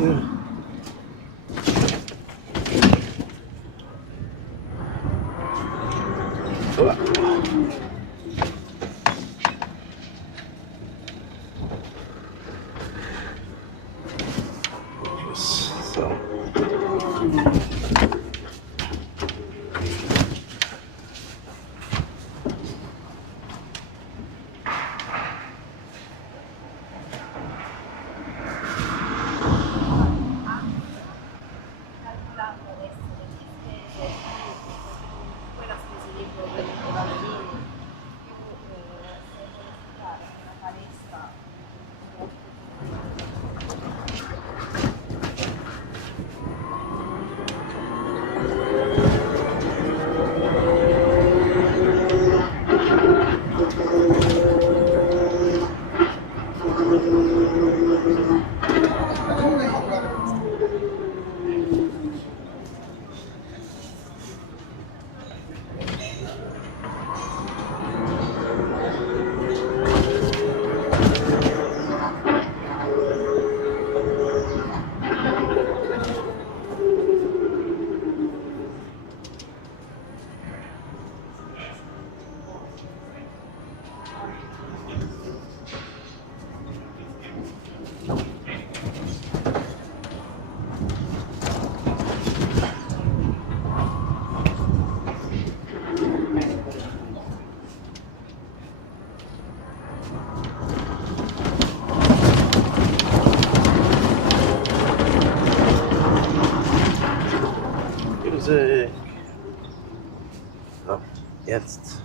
here. So. So, jetzt.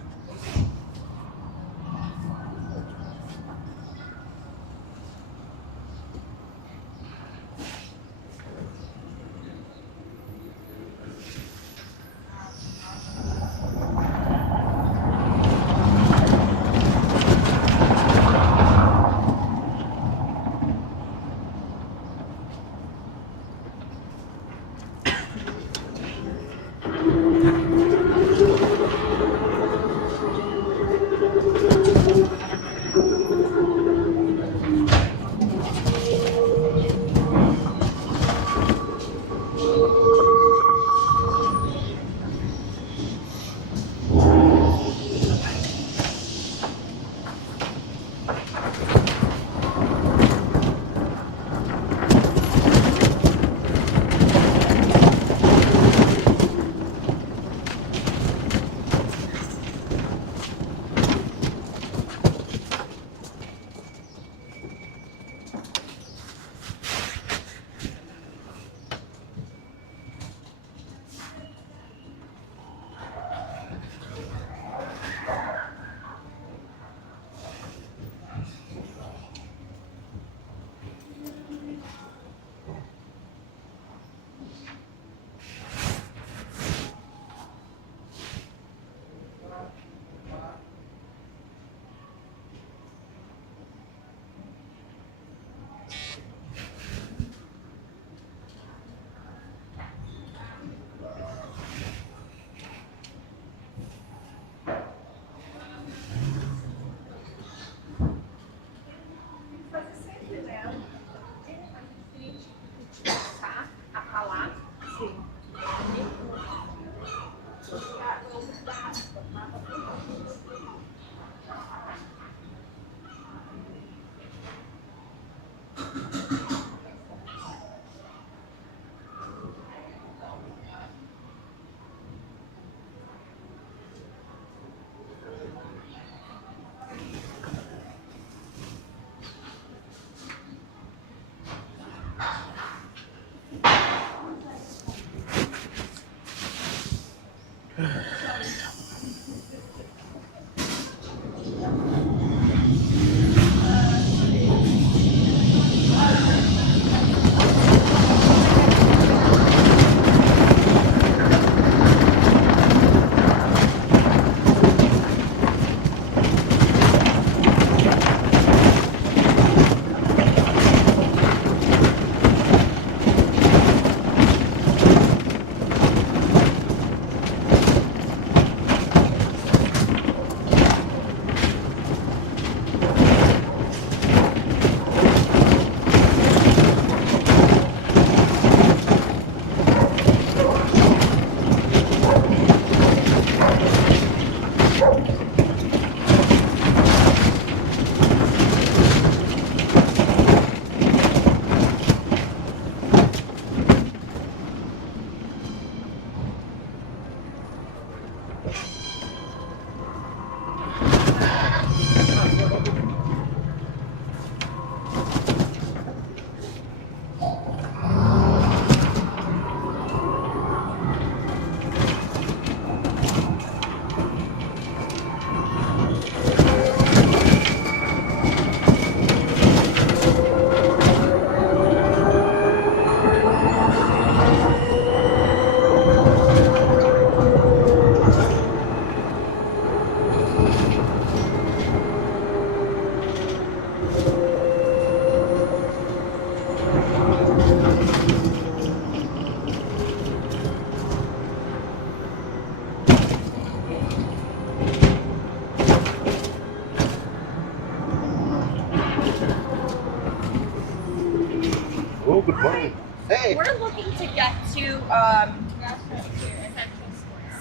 Oh, good morning. Hey. We're looking to get to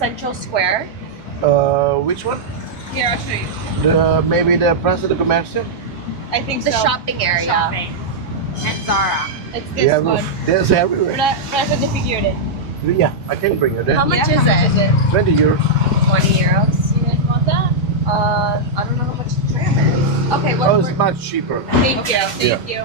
Central Square. Which one? Here, I'll show you. Maybe the Plaza de Comercio? I think the shopping area. Shopping. And Zara. It's this one. There's everywhere. Plaza de Figueres. Yeah, I can bring you there. How much is it? 20 euros. 20 euros. You guys want that? I don't know how much the tram is. Okay, what? Oh, it's much cheaper. Thank you. Thank you.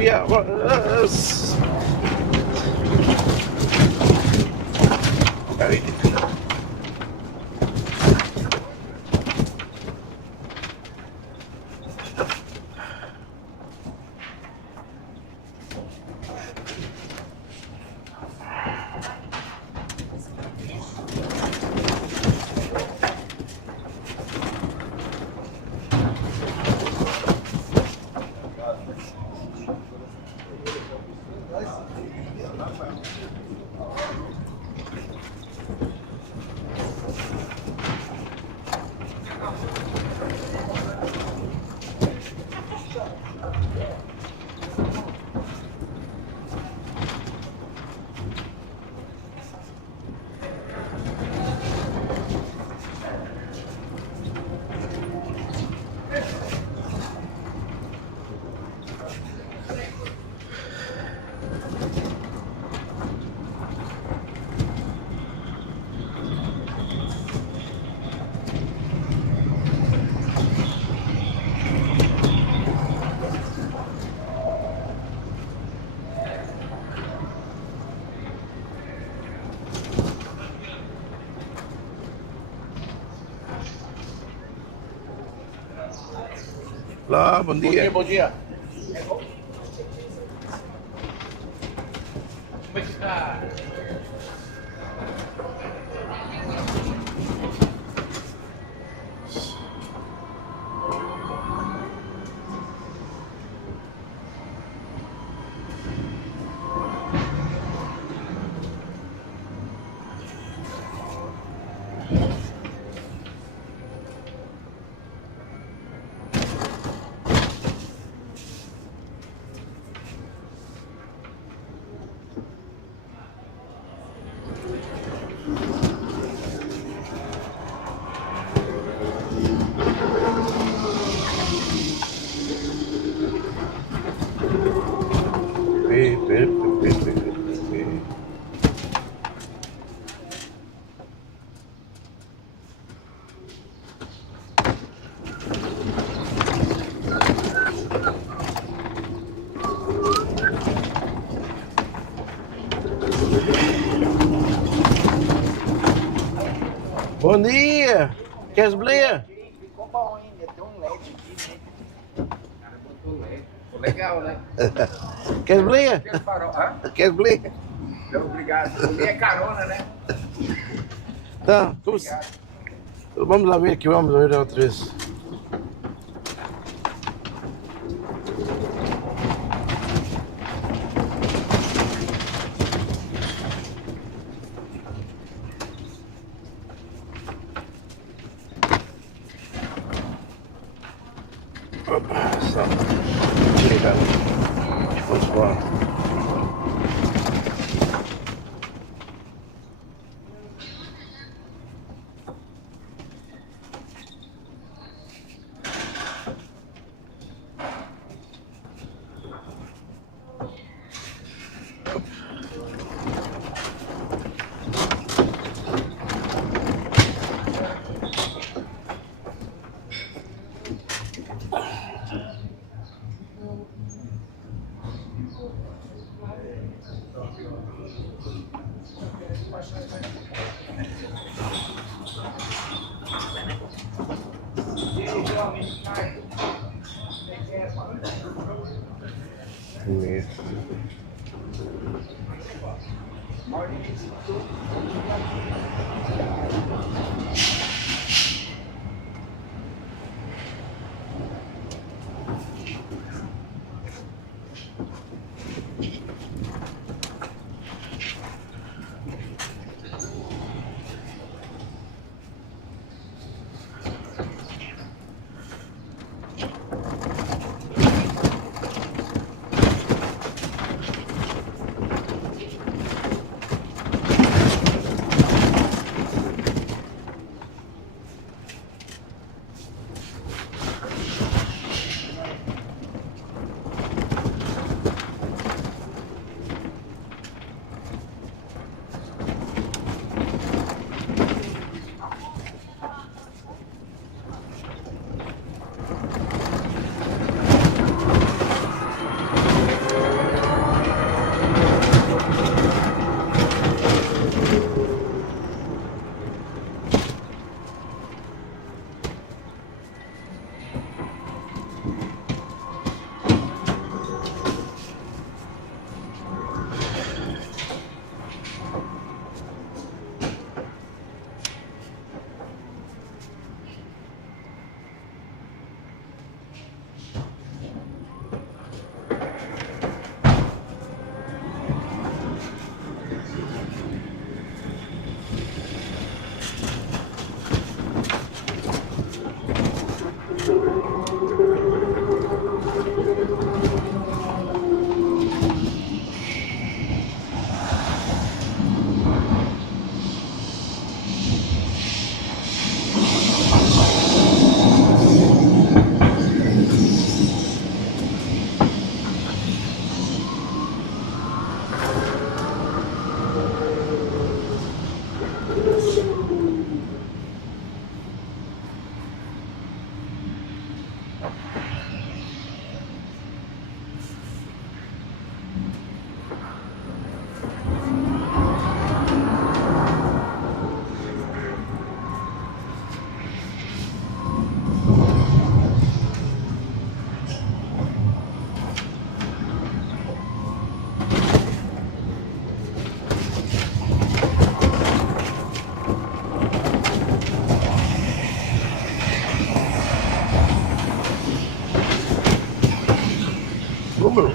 Yeah, well, very difficult. Olá, bom dia. Bom dia. Como é que tá? Bom dia! Queres boleia? Ficou bom ainda, tem um LED aqui, né? O cara botou LED. Ficou legal, né? Queres boleia? Aquele farol. Hã? Queres boleia? Não, obrigado. Boleia é carona, né? Tá, Obrigado. vamos lá ver aqui, vamos ver outra vez. Opa, só chega. Vamos embora. Número.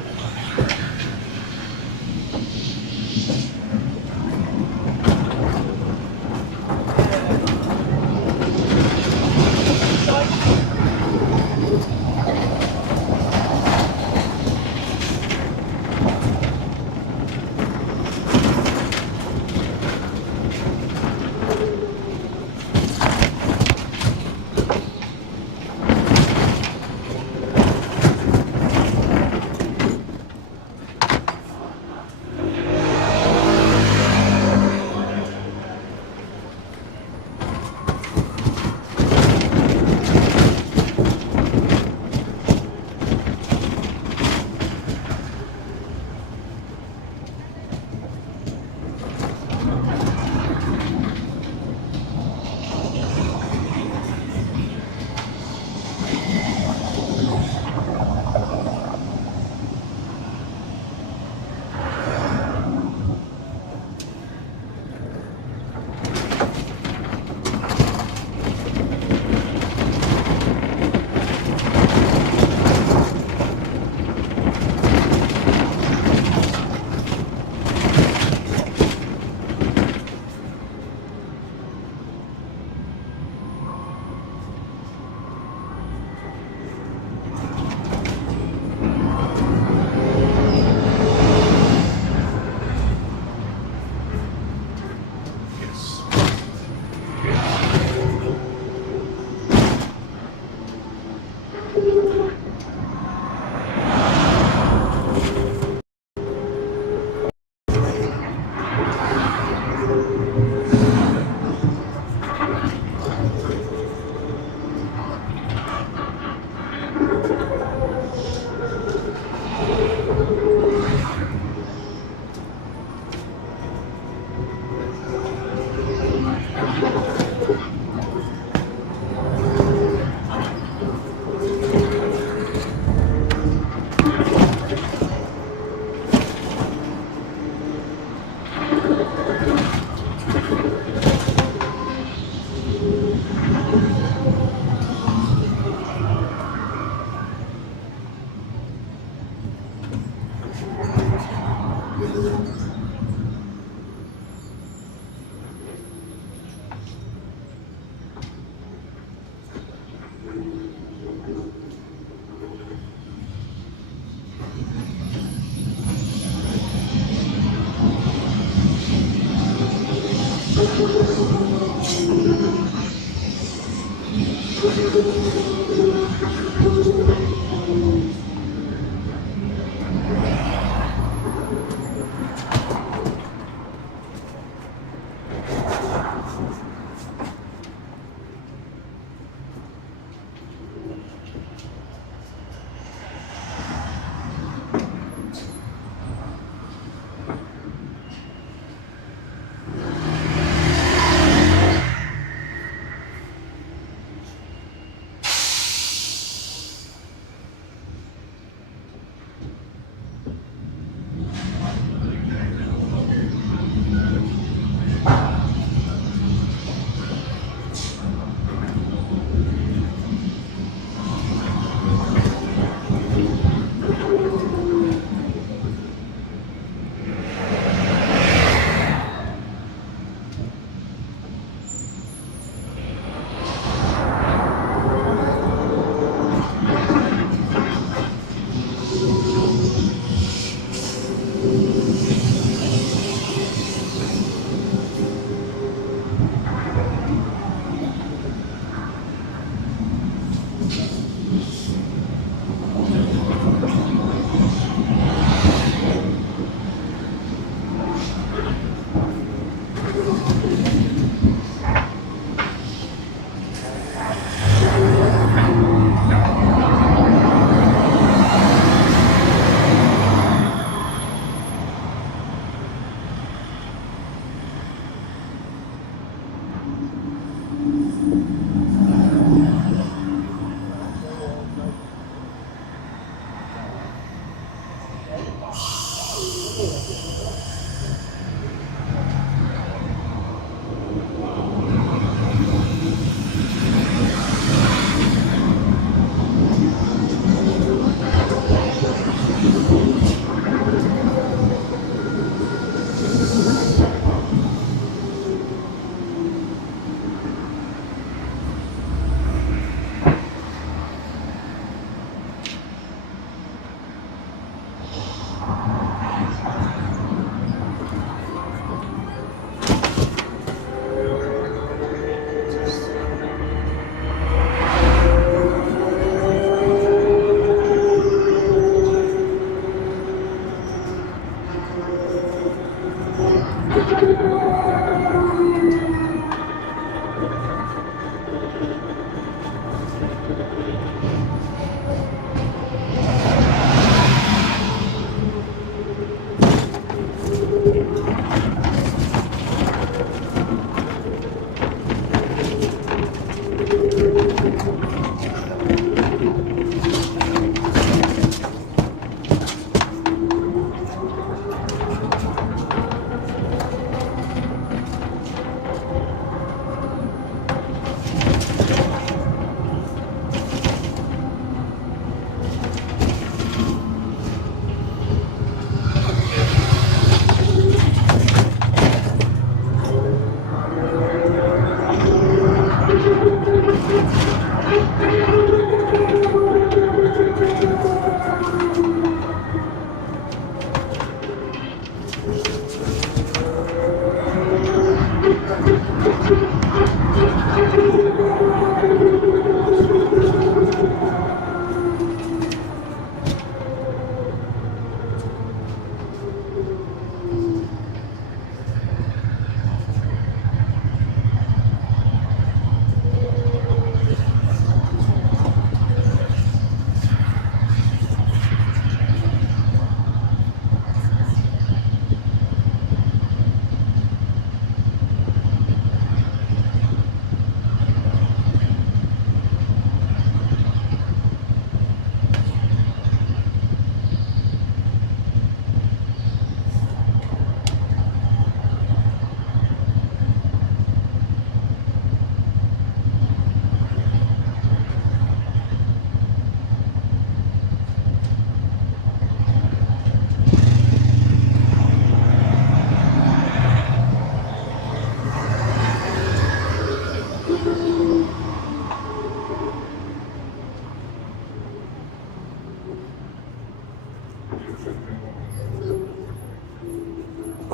Bom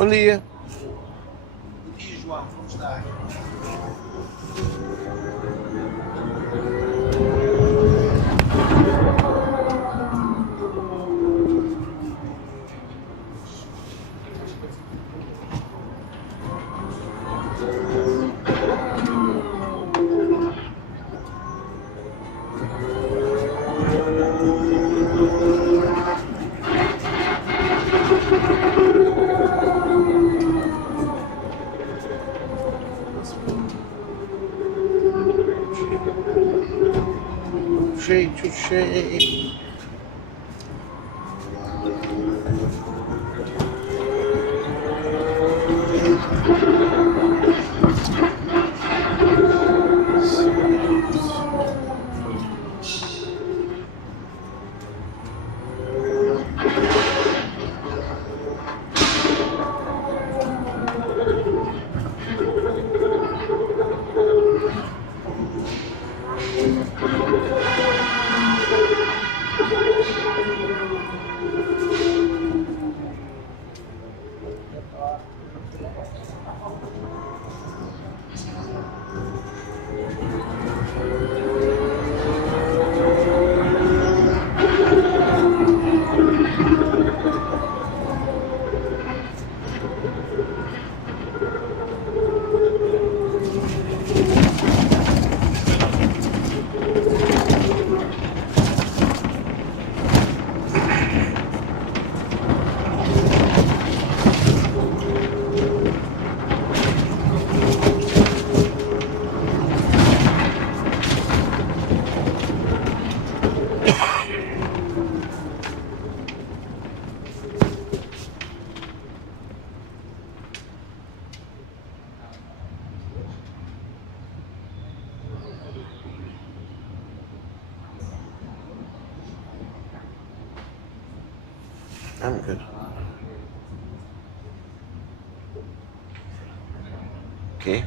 dia. Bom dia, João, como está? Cheio. I'm good. Okay.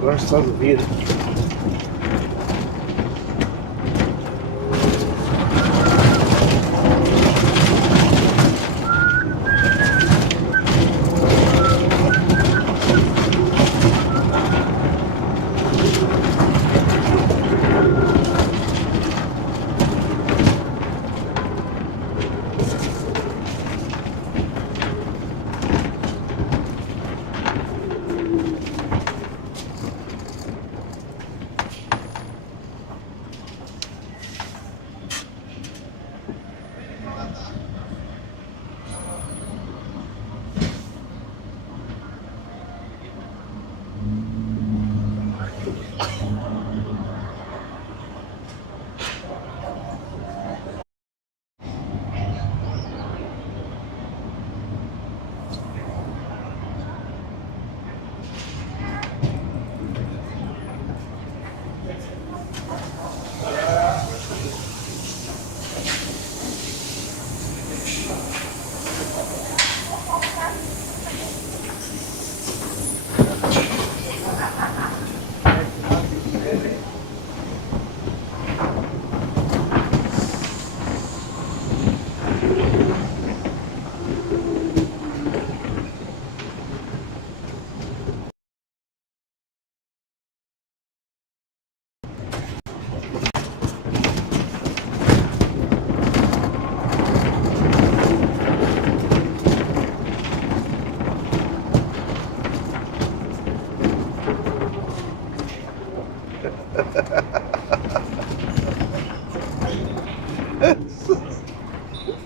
Agora só de vir.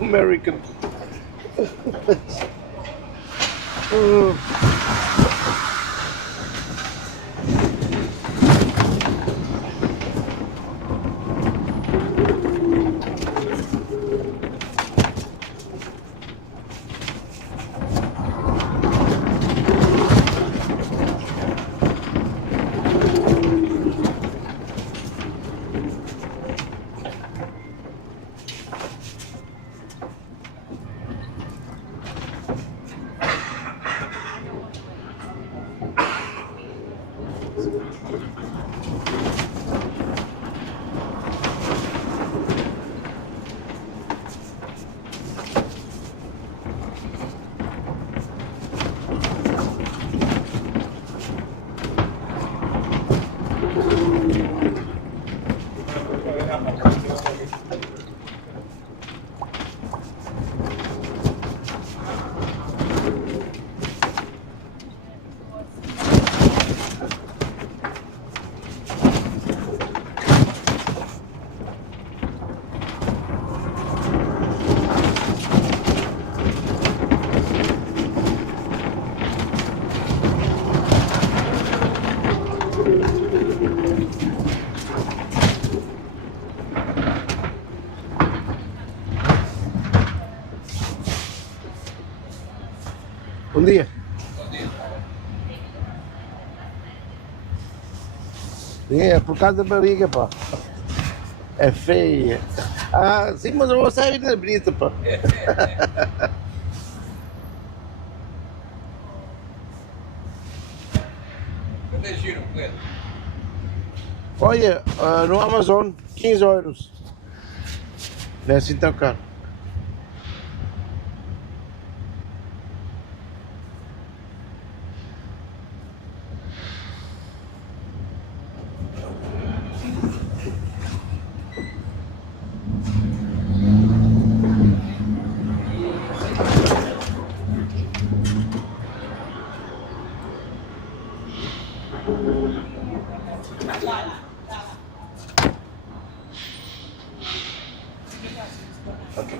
American. Bom dia. É, por causa da barriga, pá. É feia. Ah, sim, mas eu vou sair da brita, pá. Quanto é giro, Pedro? Olha, no Amazon, 15 euros. Não é assim tão caro. Ok.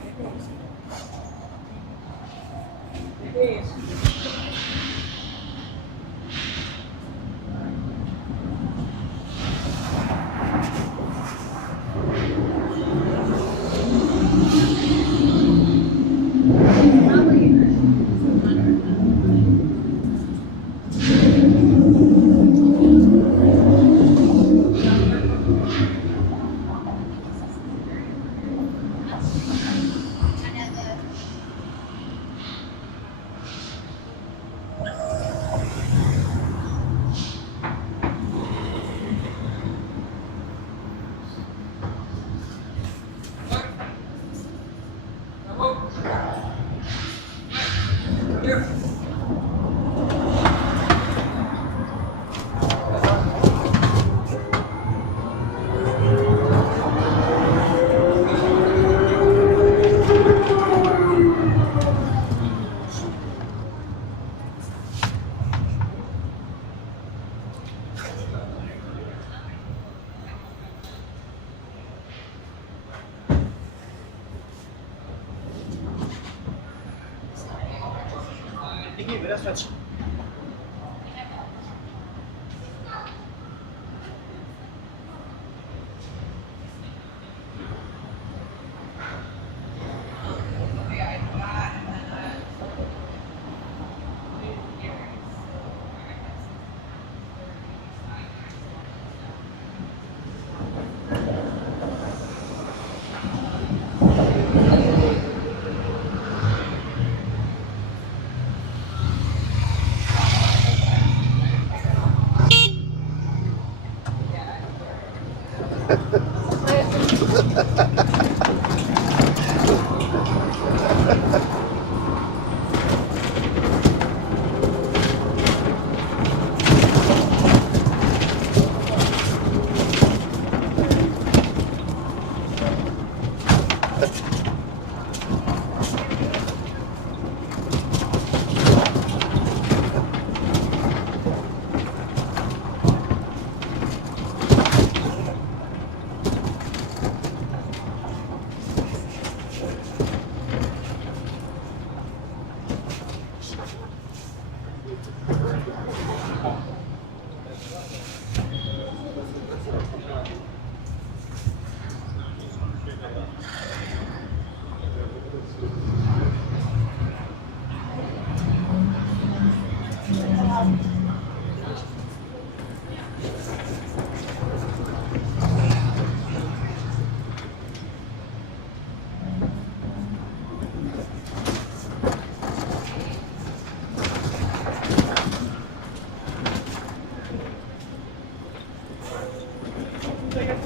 Okay.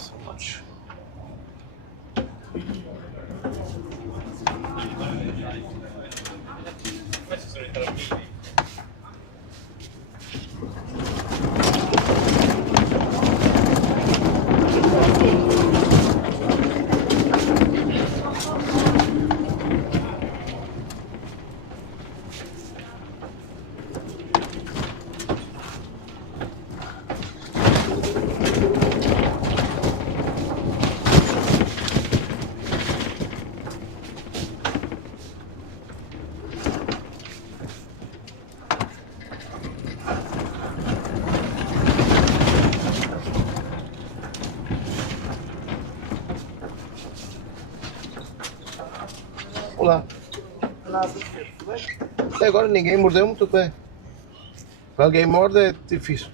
So much. Olá. Até agora ninguém mordeu-me, tudo bem. Se alguém morde é difícil.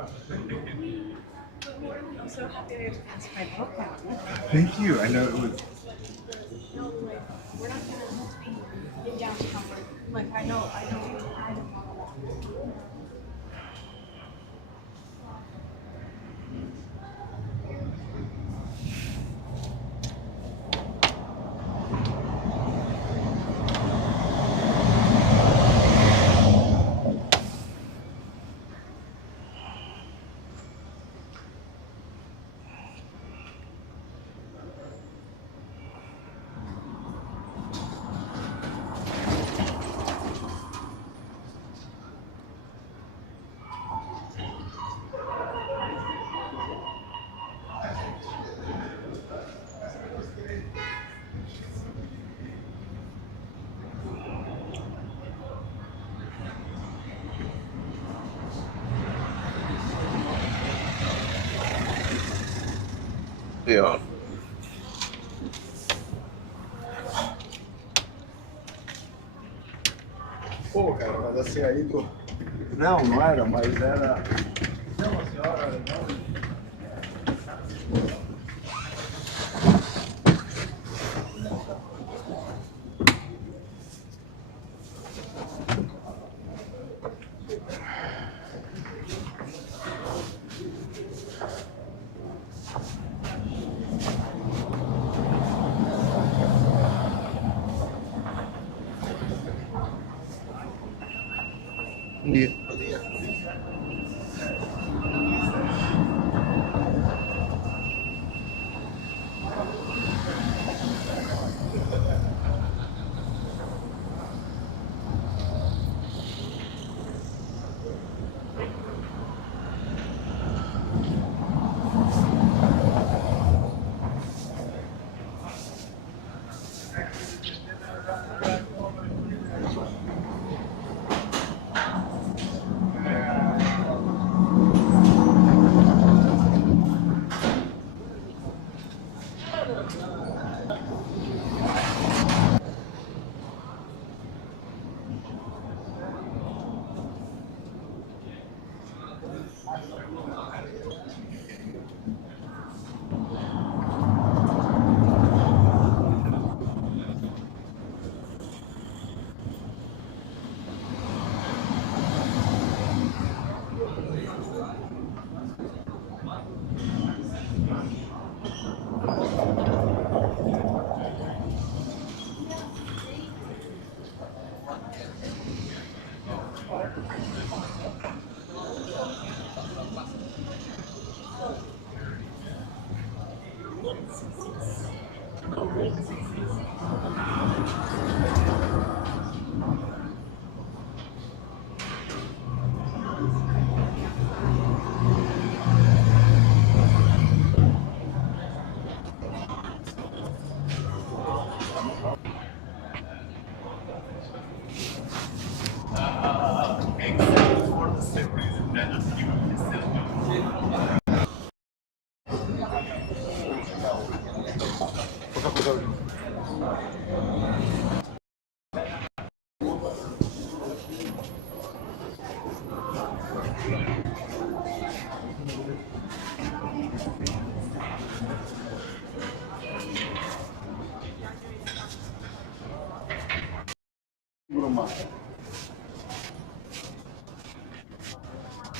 I'm so happy I have to pass my book now. Thank you. I know it was. No, like, we're not gonna be in downtown. Like, I know, I don't want to walk. Yeah. Pô, cara, mas assim aí do. Não, não era, mas era. Não, a senhora. Não. Yeah.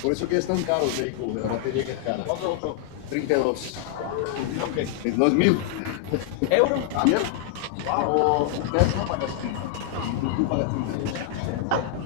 Por eso que es tan caro el vehículo, la batería que es cara. 32. Ok. 2.000. Euro? Bien. O ustedes no pagan 30. Tú pagas 30.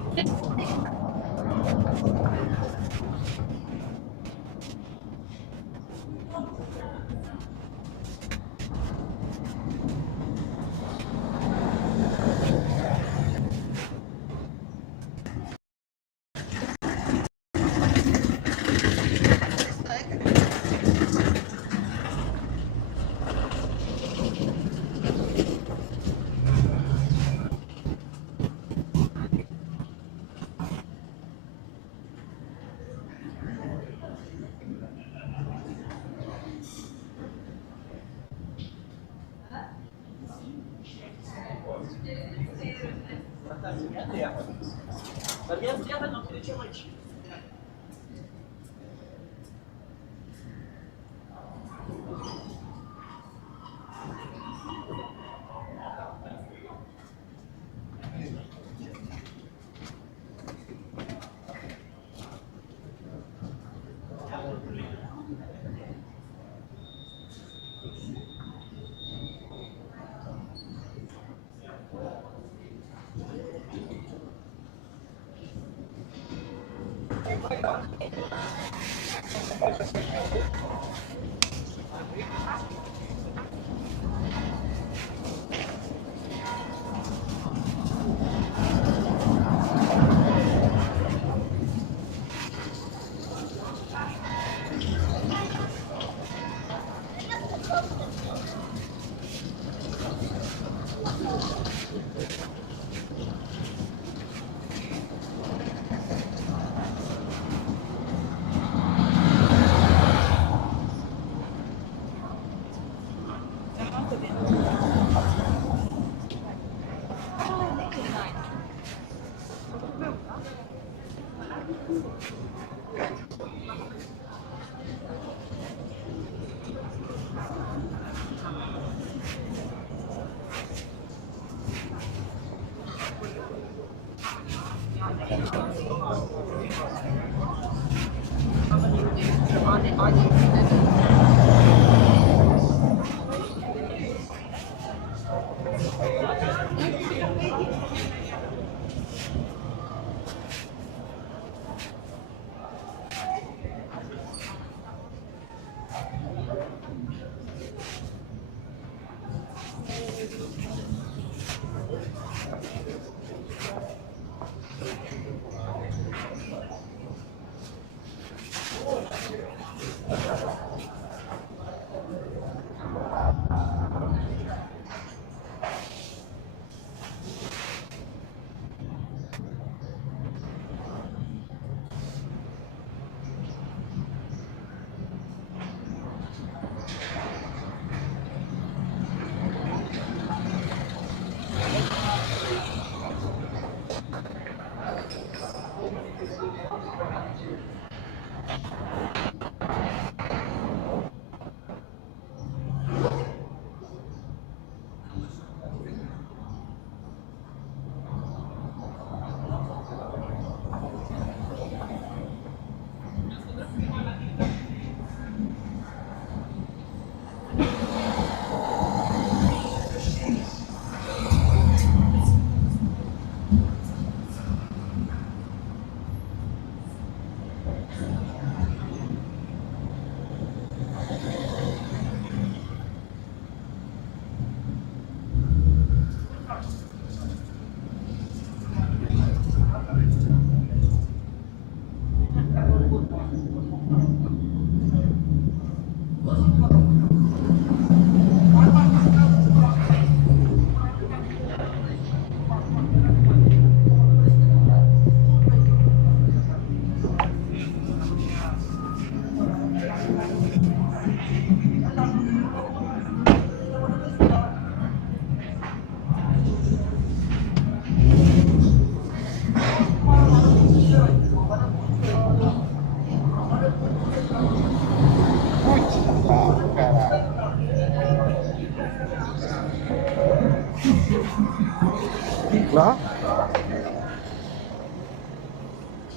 Lá?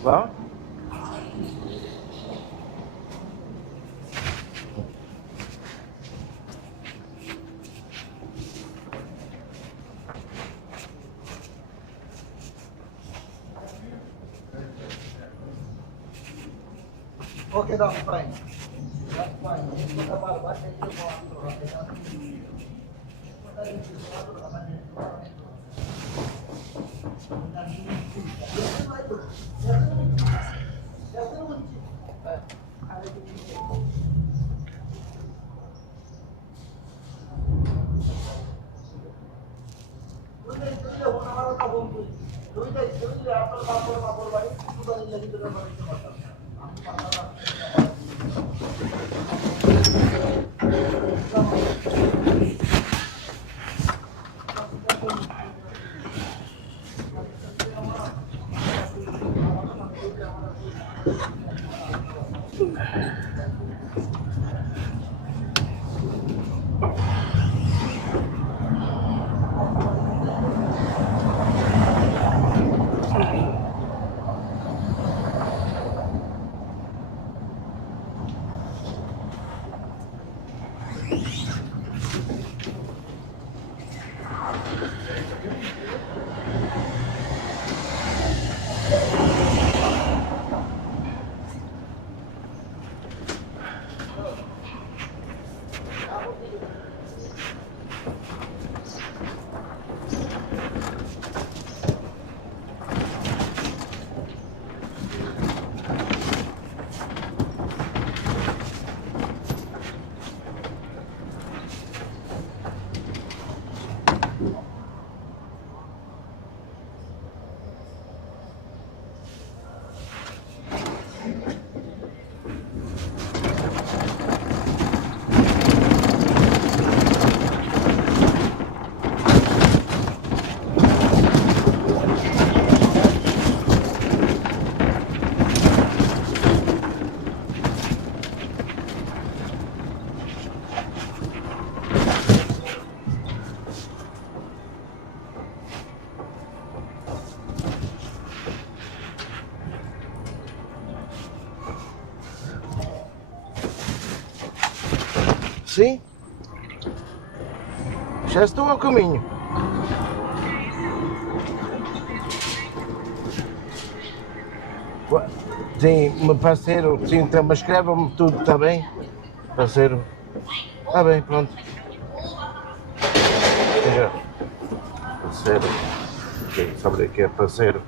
Lá? Okay, that's fine. That's fine. Sim? Já estou a caminho. Sim, meu parceiro, sim, então, mas escreva-me tudo, está bem? Parceiro. Está bem, pronto. Seja, parceiro. Ok, sabe o que é parceiro?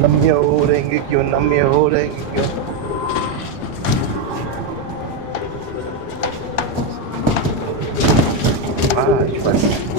Namyo Rengekyo, Namyo Rengekyo. Ah, espera.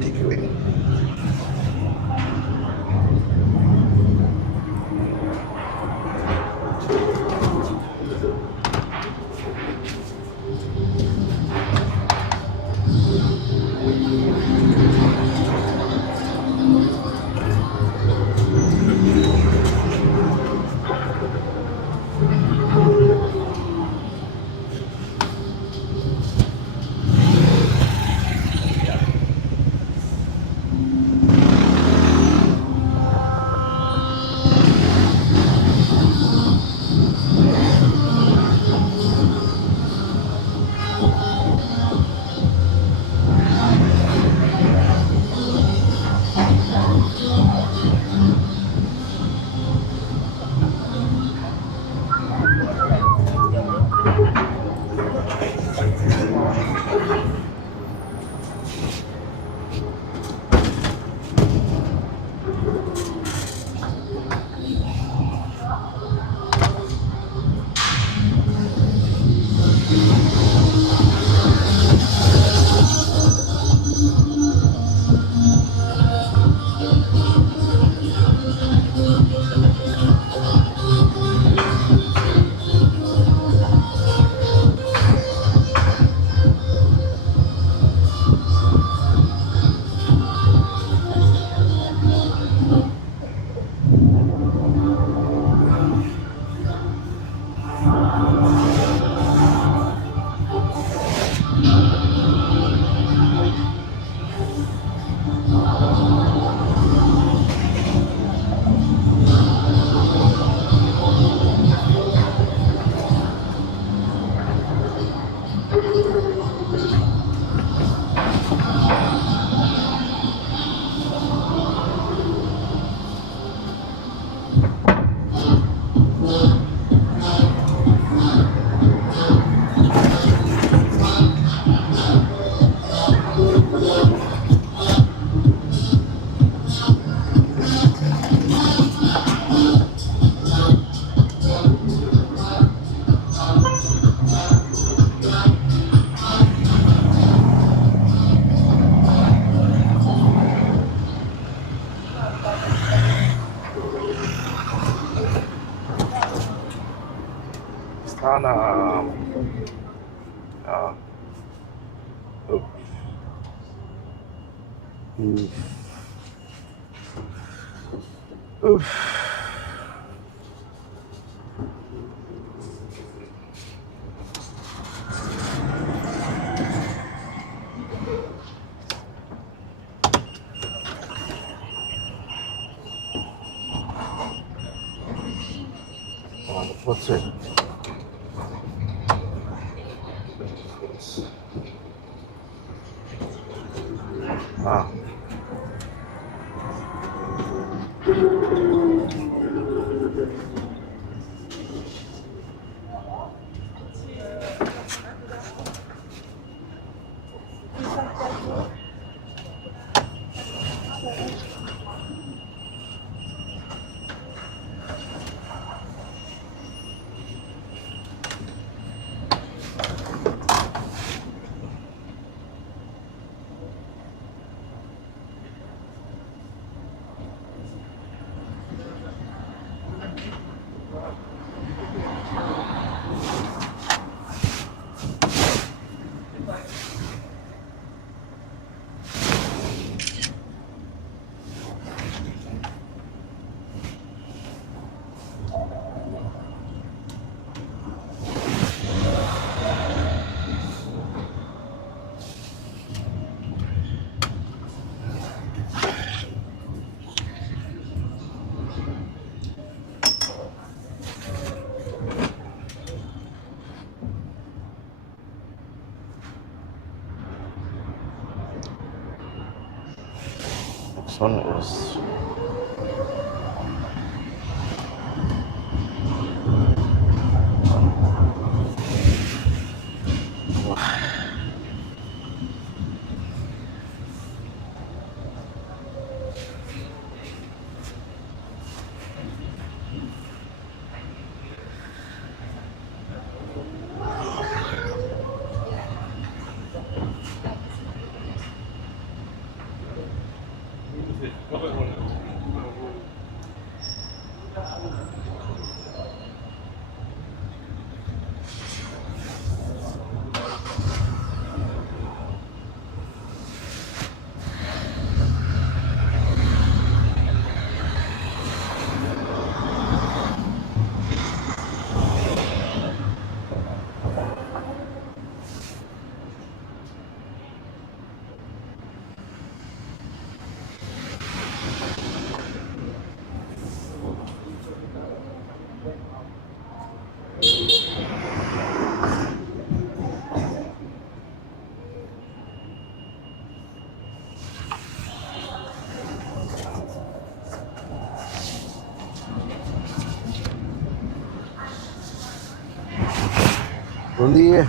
tickling. Está na... Ah. Uf. Uf. Ah, não pode ser. Ah. Sun is Bom dia.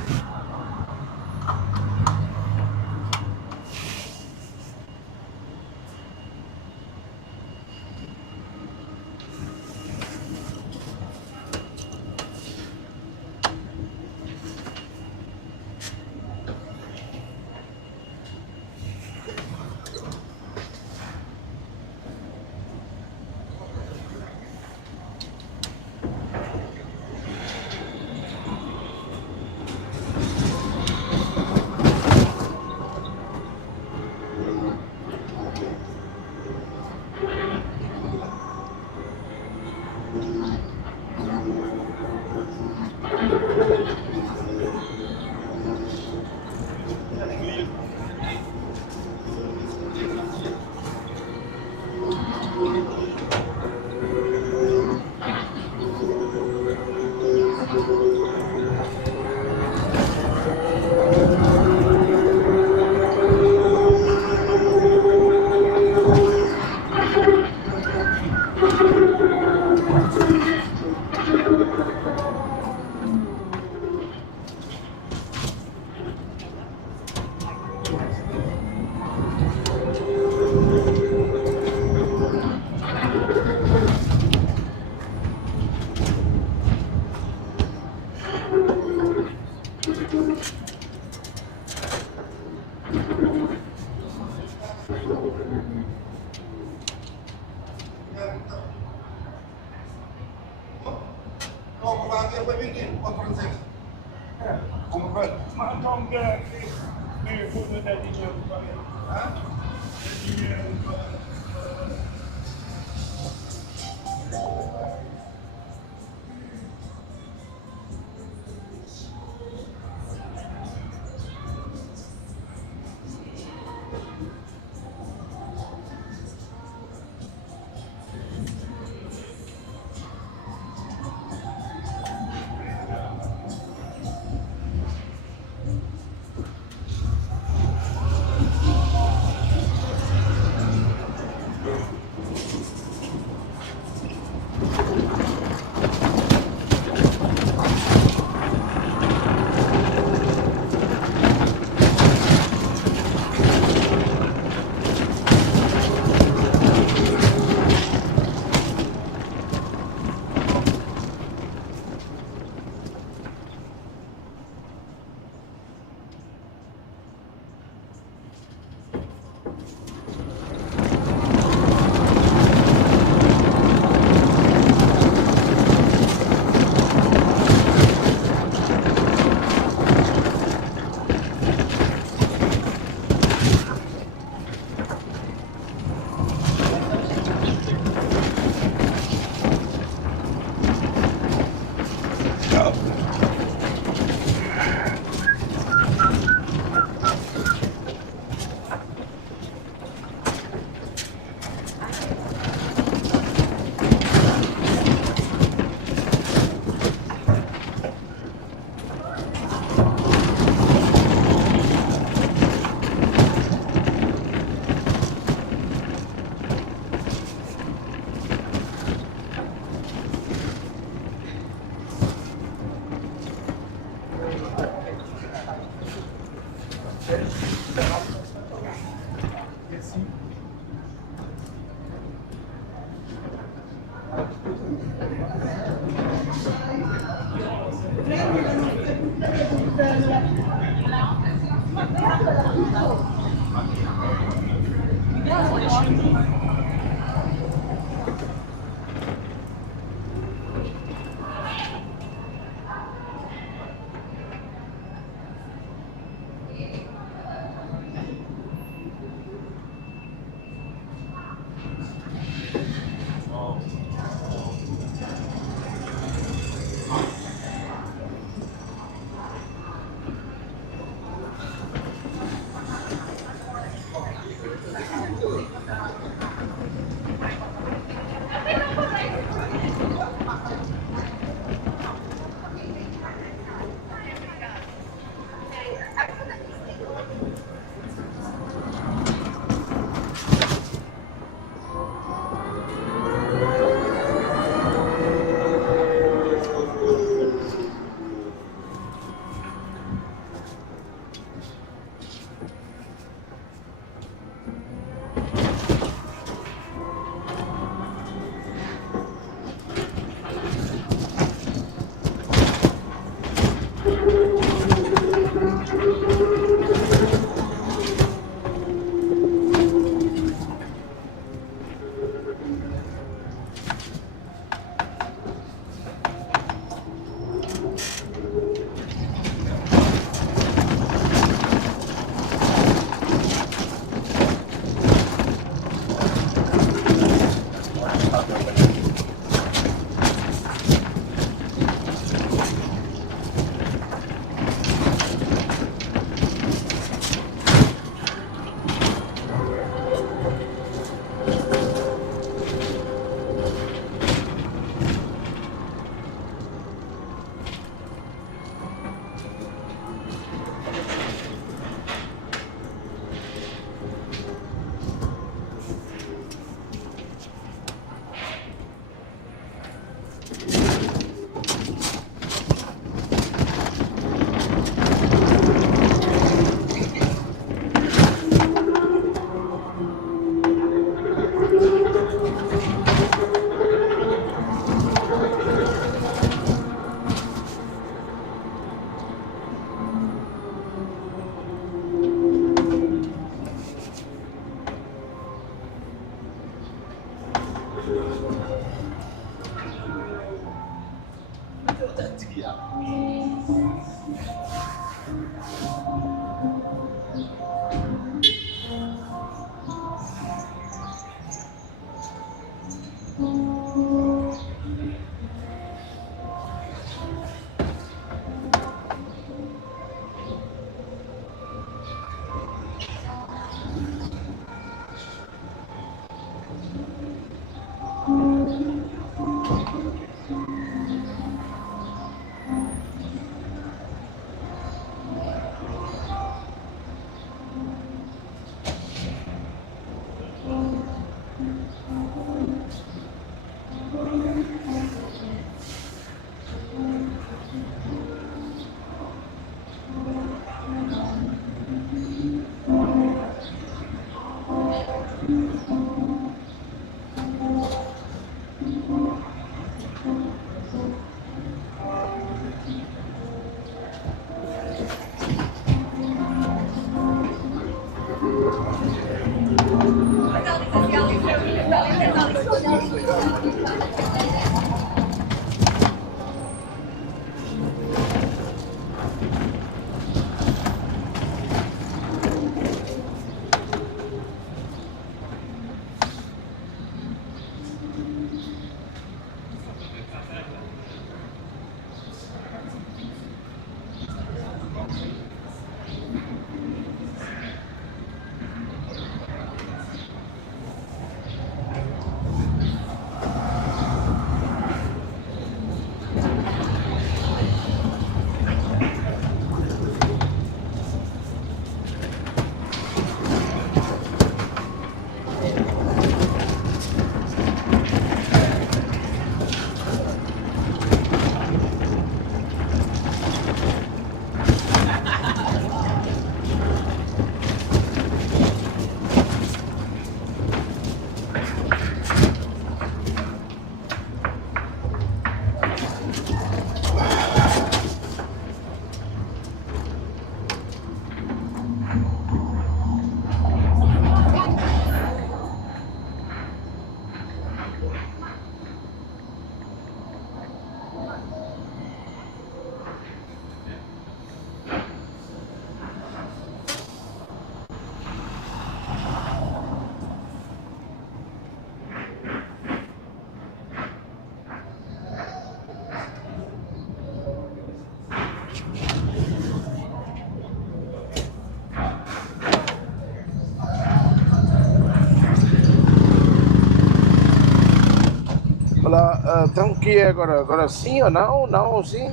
Então o que é agora? Agora sim ou não? Não ou sim?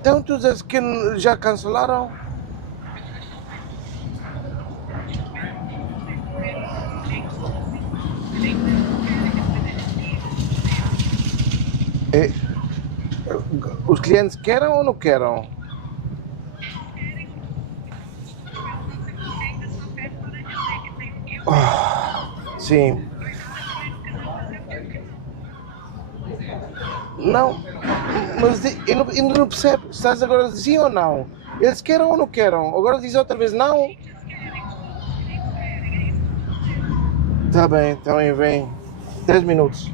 Então tu dizes que já cancelaram? É, os clientes querem ou não querem? Sim. Não, mas ainda não percebe. Estás agora a dizer sim ou não? Eles querem ou não querem? Agora diz outra vez não. Tá bem, também vem. 10 minutos.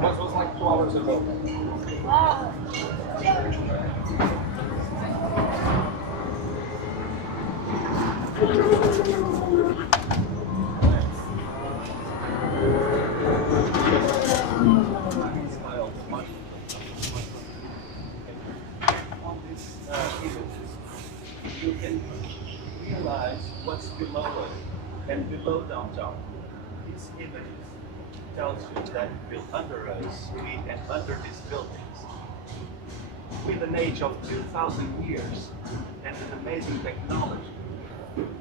Once was like 2 hours ago. On this image, you can realize what's below it and below downtown. These images tells you that under us, and under these buildings, with an age of 2,000 years and an amazing technology,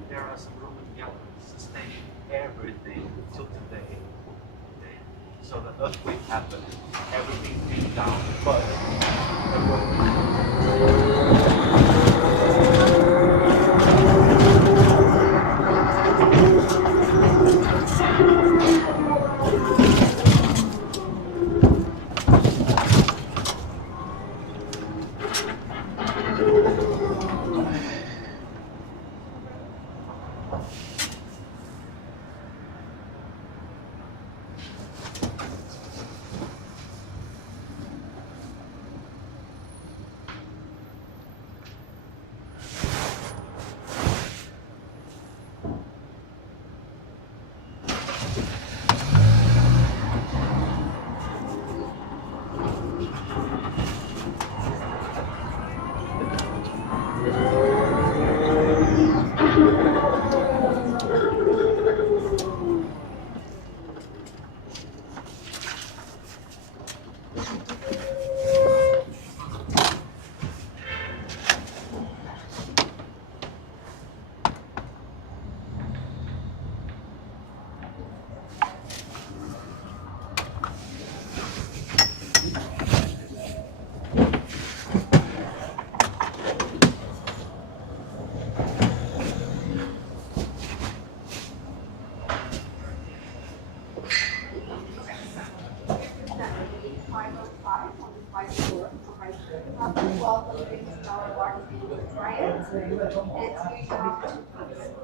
there are some Roman galleries sustaining everything till today. Okay? So the earthquake happened, everything came down, but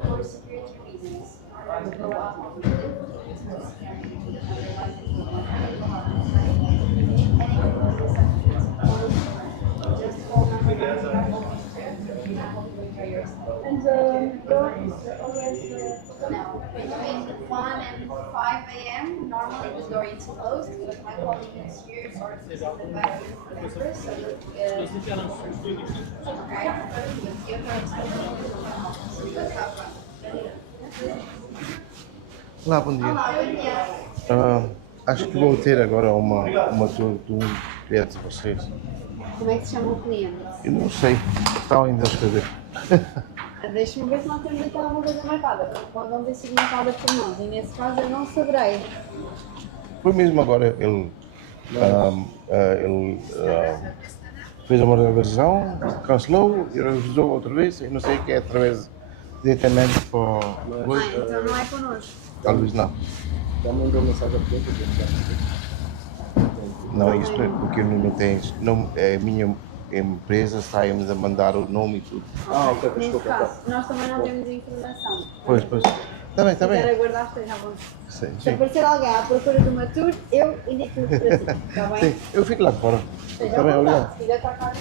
For security reasons. And the door is always no, between 1 and 5 a.m. Normally the door is closed, but my colleague is here or is in the back with the so Olá, bom dia. Olá, bom dia. Acho que vou ter agora uma tour de um cliente de vocês. Como é que se chama o cliente? Eu não sei, está ainda a escrever. Deixa-me ver se nós temos aqui alguma coisa marcada, porque pode não ter sido marcada por nós, e nesse caso eu não saberei. Foi mesmo agora, ele fez uma reversão, cancelou e revisou outra vez, eu não sei o que é através diretamente para o... Então não é connosco. Talvez não. Já mandou mensagem para Não, isto é porque não tens, não, a minha empresa sai-me a mandar o nome e tudo. ok, Nesse desculpa. caso, nós também não temos informação. Pois. Está bem, está Se quiser bem. aguardar, esteja à vontade. Sim, Se sim. aparecer alguém à procura de uma tour, eu indico para si, está bem? Sim, eu fico lá de fora. Esteja Está à bem, vontade, obrigado. se quiser estar cá.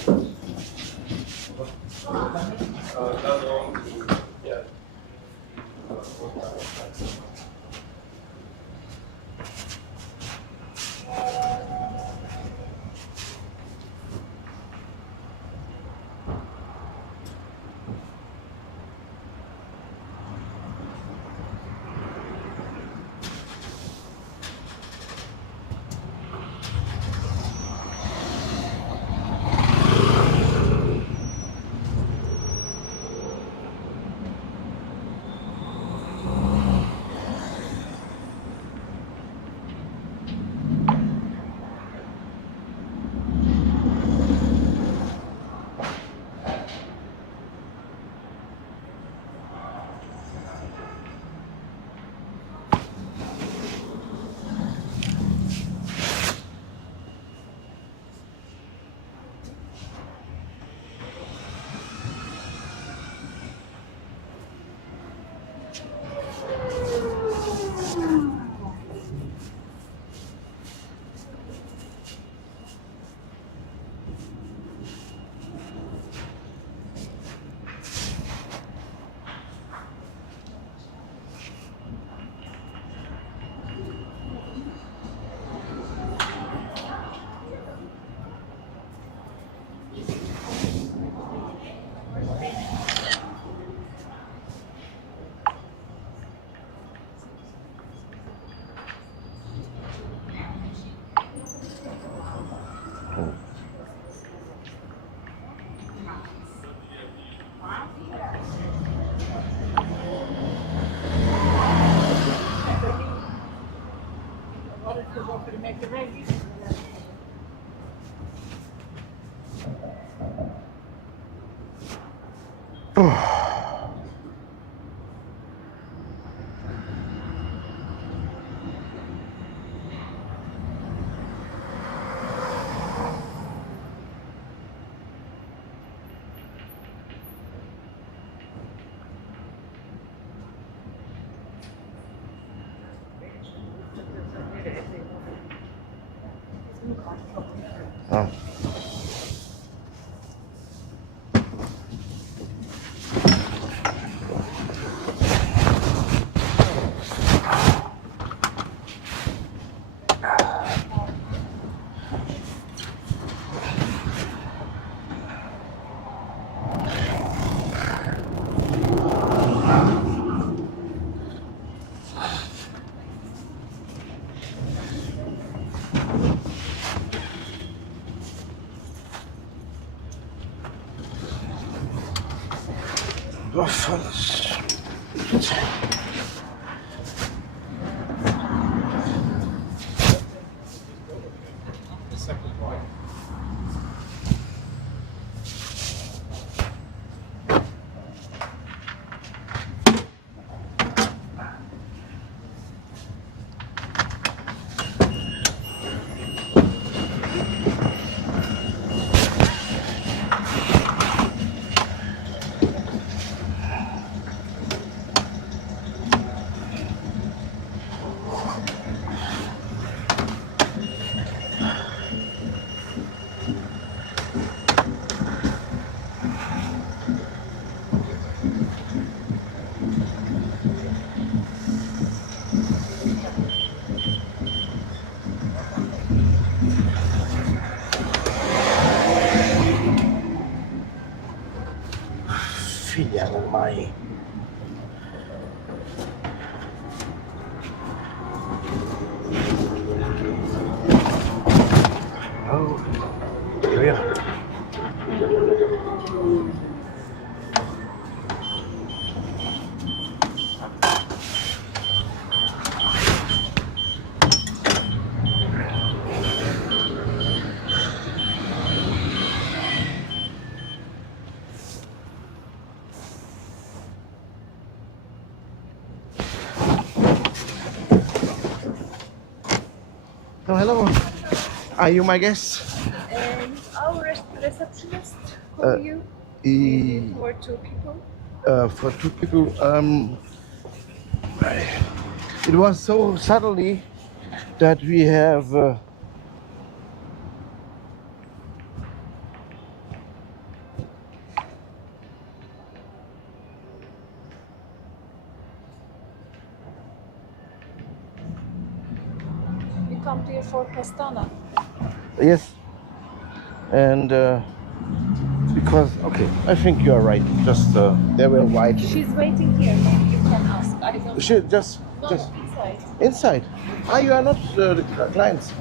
Oh. Filha da mãe. Oh, here we are. Oh, hello. Are you my guest? Our receptionist for you for two people. For two people. It was so suddenly that we have. We come here for Pastana. Yes. And because I think you are right. Just they were white. She's waiting here. Maybe you can ask. I don't. She just Inside. inside. Ah, you are not the clients.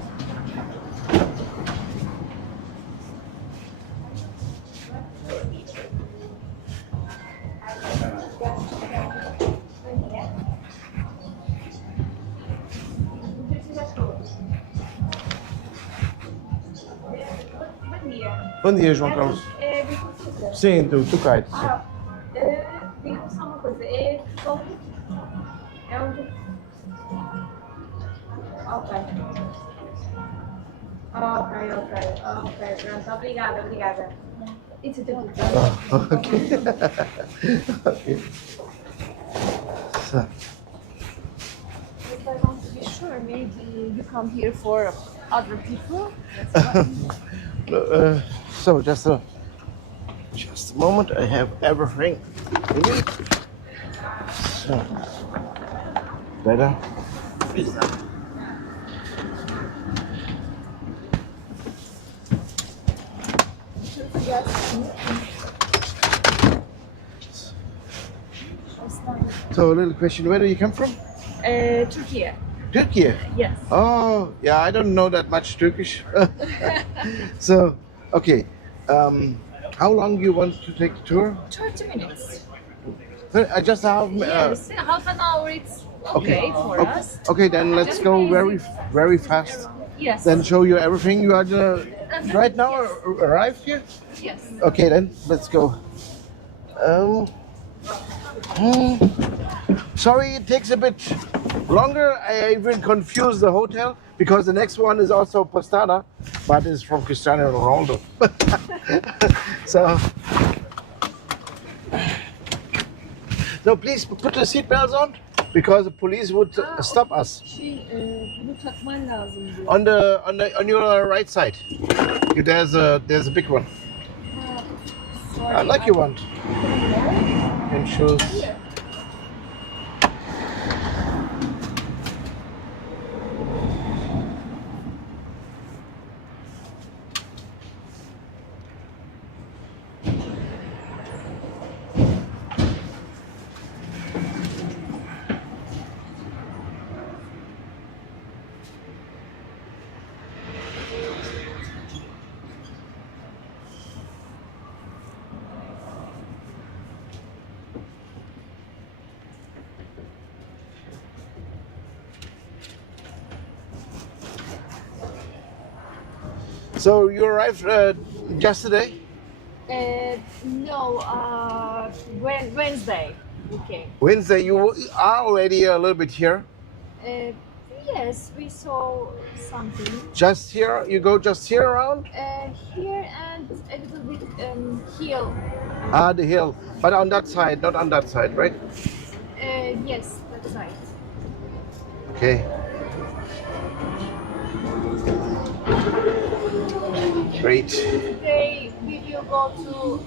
Bom dia, João Carlos. Sim, Tuk-Tuk. Diga-me só uma coisa. É só. É um. Ok. Ok, pronto. Obrigada. It's a Tuk-Tuk. Okay. Okay. So. If I want to be sure, maybe you come here for other people. So just a moment. I have everything we need. So better. So a little question: where do you come from? Turkey. Turkey. Yes. Oh, yeah. I don't know that much Turkish. So, okay. How long you want to take the tour? 30 minutes. I just have. Yes, half an hour. It's okay for us. Okay, then let's go very fast. Yes. Then show you everything. You are right now arrived here. Yes. Okay, then let's go. Sorry, it takes a bit longer. I even confused the hotel because the next one is also Postana, but it's from Cristiano Ronaldo. So please put the seatbelts on because the police would stop us. Bunu takman lazım diyor. On your right side, there's a big one. Like you want. And shoes. So you arrived yesterday? No, Wednesday we came. Wednesday, you are already a little bit here. Yes, we saw something. Just here? You go just here around? Here and a little bit hill. Ah, the hill. But on that side, not on that side, right? Yes, that's right. Okay. Great. Today we will go to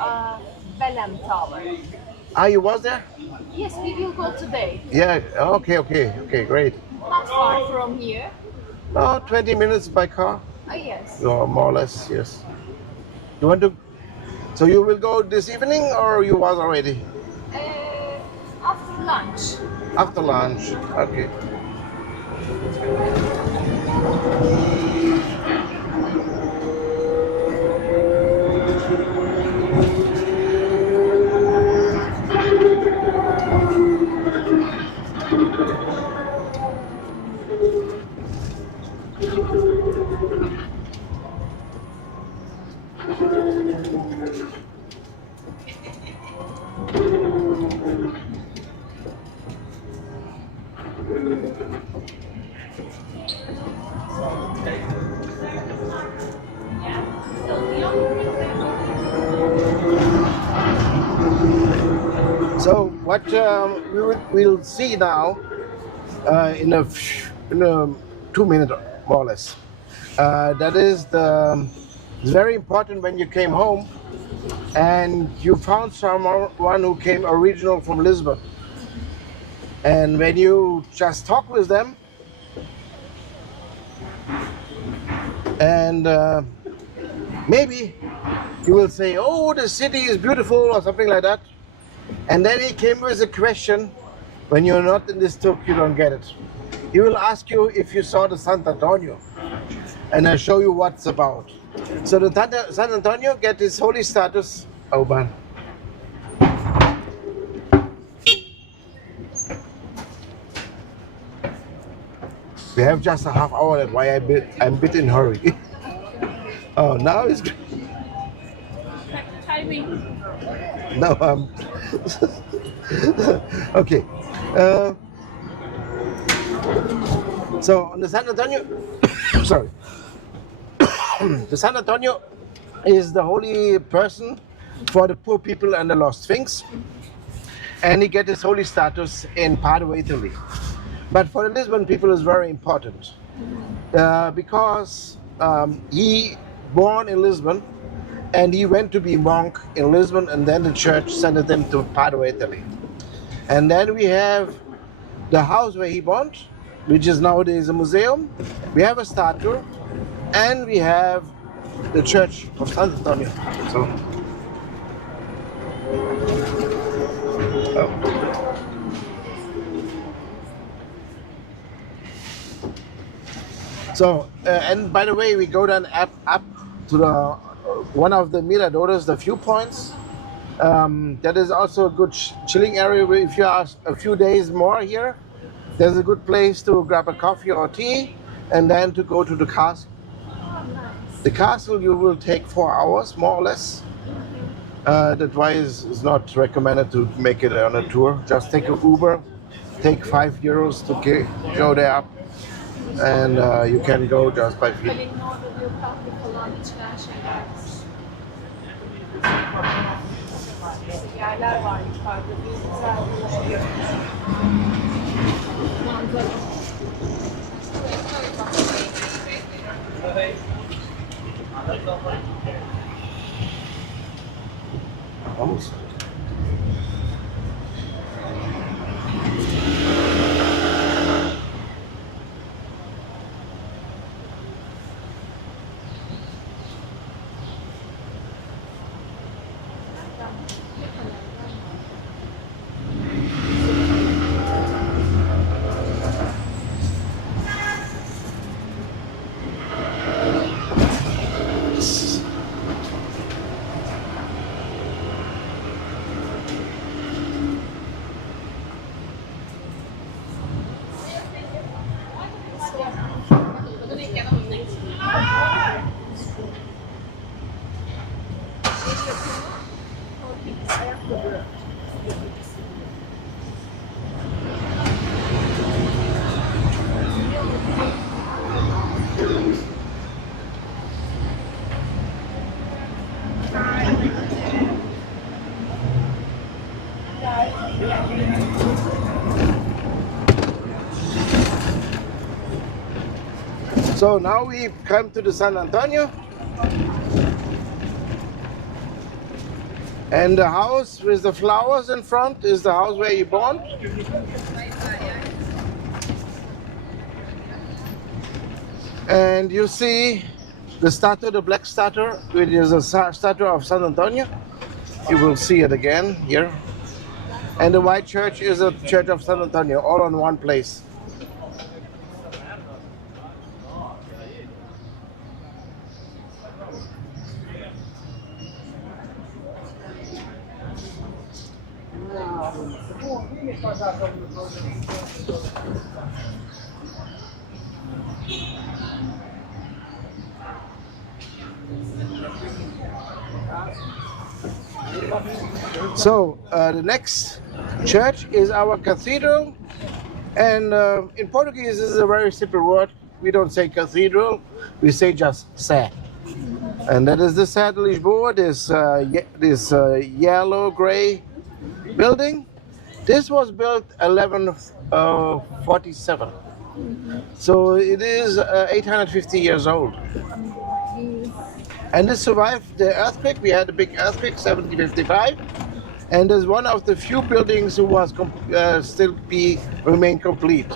Belem Tower. Ah, you was there? Yes, we will go today. Yeah, okay, great. Not far from here. Oh, 20 minutes by car? Yes. No, more or less, yes. You want to... So you will go this evening or you was already? After lunch. After lunch, okay. So what we'll see now in a 2 minutes more or less. That is it's very important when you came home and you found someone who came original from Lisbon. And when you just talk with them and maybe you will say, oh, the city is beautiful or something like that. And then he came with a question. When you're not in this talk, you don't get it. He will ask you if you saw the San Antonio. And I show you what's about. So the San Antonio get its holy status. Oh man. We have just a half hour, that's why I'm a bit in hurry. Oh, now it's Timing. no, okay. So on the San Antonio, sorry, the San Antonio is the holy person for the poor people and the lost things, and he get his holy status in Padua, Italy. But for the Lisbon people, it's very important because he born in Lisbon, and he went to be monk in Lisbon, and then the church sent him to Padua, Italy. And then we have the house where he born, which is nowadays a museum. We have a statue, and we have the church of San Antonio. So, and by the way, we go then up to the one of the miradores, the viewpoints. That is also a good chilling area. If you are a few days more here, There's a good place to grab a coffee or tea and then to go to the castle. Oh, nice. The castle you will take 4 hours, more or less. That's why it's not recommended to make it on a tour. Just take an Uber, take €5 to go there, and you can go just by feet. Feeling no da bir tatlı falan içilen şeyler var. Yerler var yukarıda. Bir güzel bir şey. Manzara. Almost. So now we've come to the San Antonio. And the house with the flowers in front is the house where you're born. And you see the statue, the black statue, which is a statue of San Antonio. You will see it again here. And the white church is a church of San Antonio, all in one place. So the next church is our cathedral, and in Portuguese this is a very simple word. We don't say cathedral, we say just sé. And that is the Sé de Lisboa, this yellow gray building. This was built 1147. So it is 850 years old. And this survived the earthquake. We had a big earthquake, 1755. And is one of the few buildings who was still remain complete.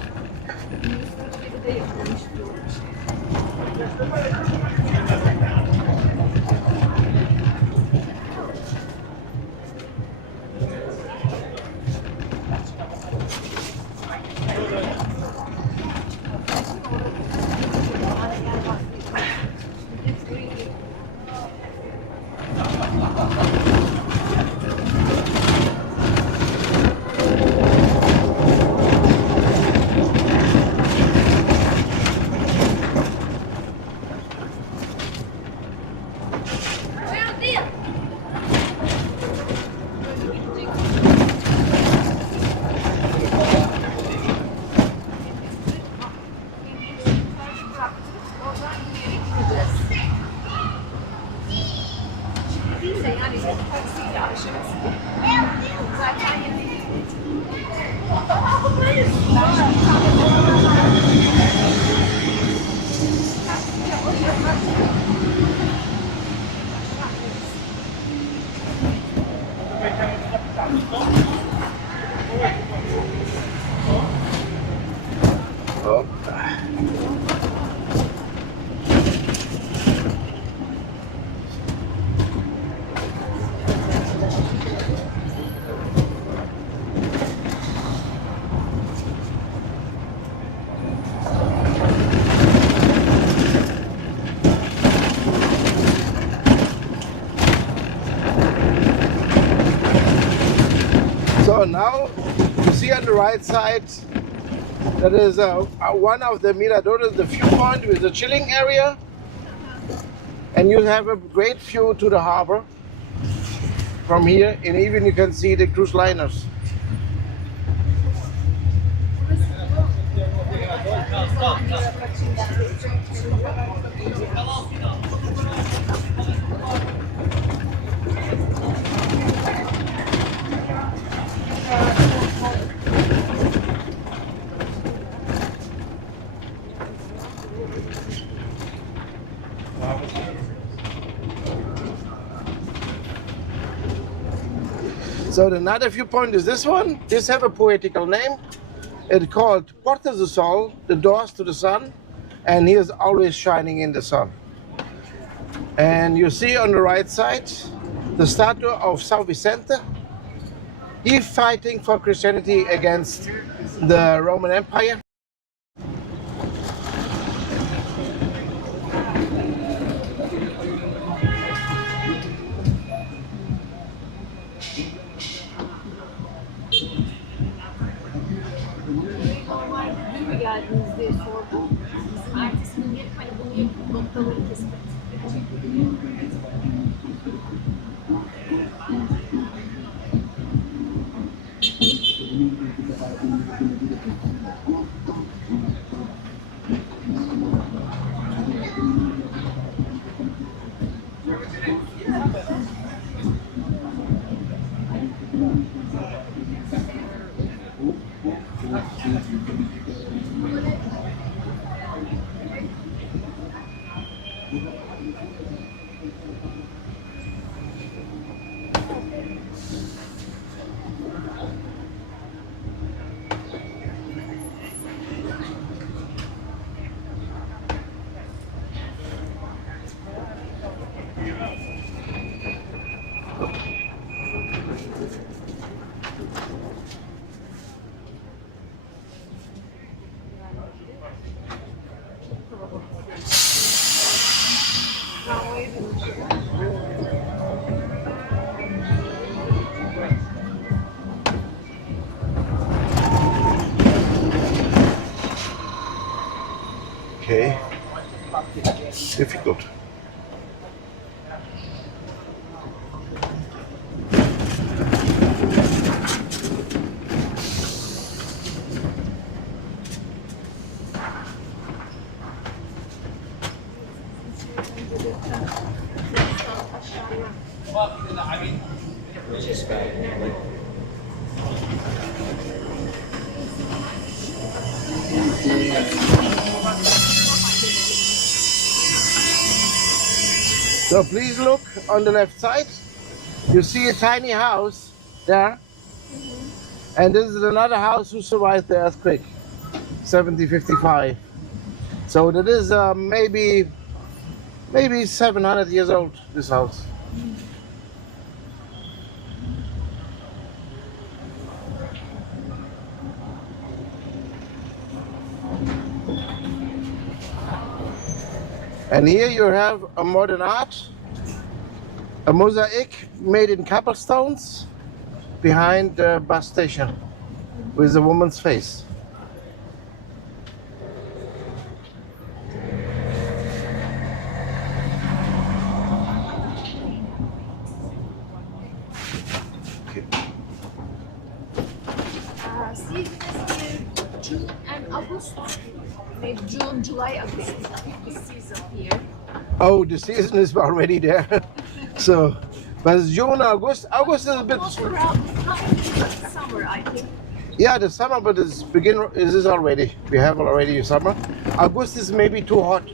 So now you see on the right side That is one of the miradores, the viewpoint with the chilling area. And you have a great view to the harbor from here, and even you can see the cruise liners. So another viewpoint is this one. This have a poetical name. It's called Portas do Sol, the doors to the sun, and he is always shining in the sun. And you see on the right side the statue of São Vicente. He's fighting for Christianity against the Roman Empire. Dün geldiniz diye sordum. Bizim ertesi gün gelip hani bunu yapıp noktaları kesip Okay. Difficult. So please look on the left side. You see a tiny house there. And this is another house who survived the earthquake, 1755. So that is maybe 700 years old, this house. And here you have a modern art, a mosaic made in cobblestones behind the bus station with a woman's face. Seasons here, June and August. Maybe June, July, August. The season here. Oh, the season is already there. So, but it's June, August. August is a bit. Most around summer, I think. Yeah, the summer, but it's is already. We have already summer. August is maybe too hot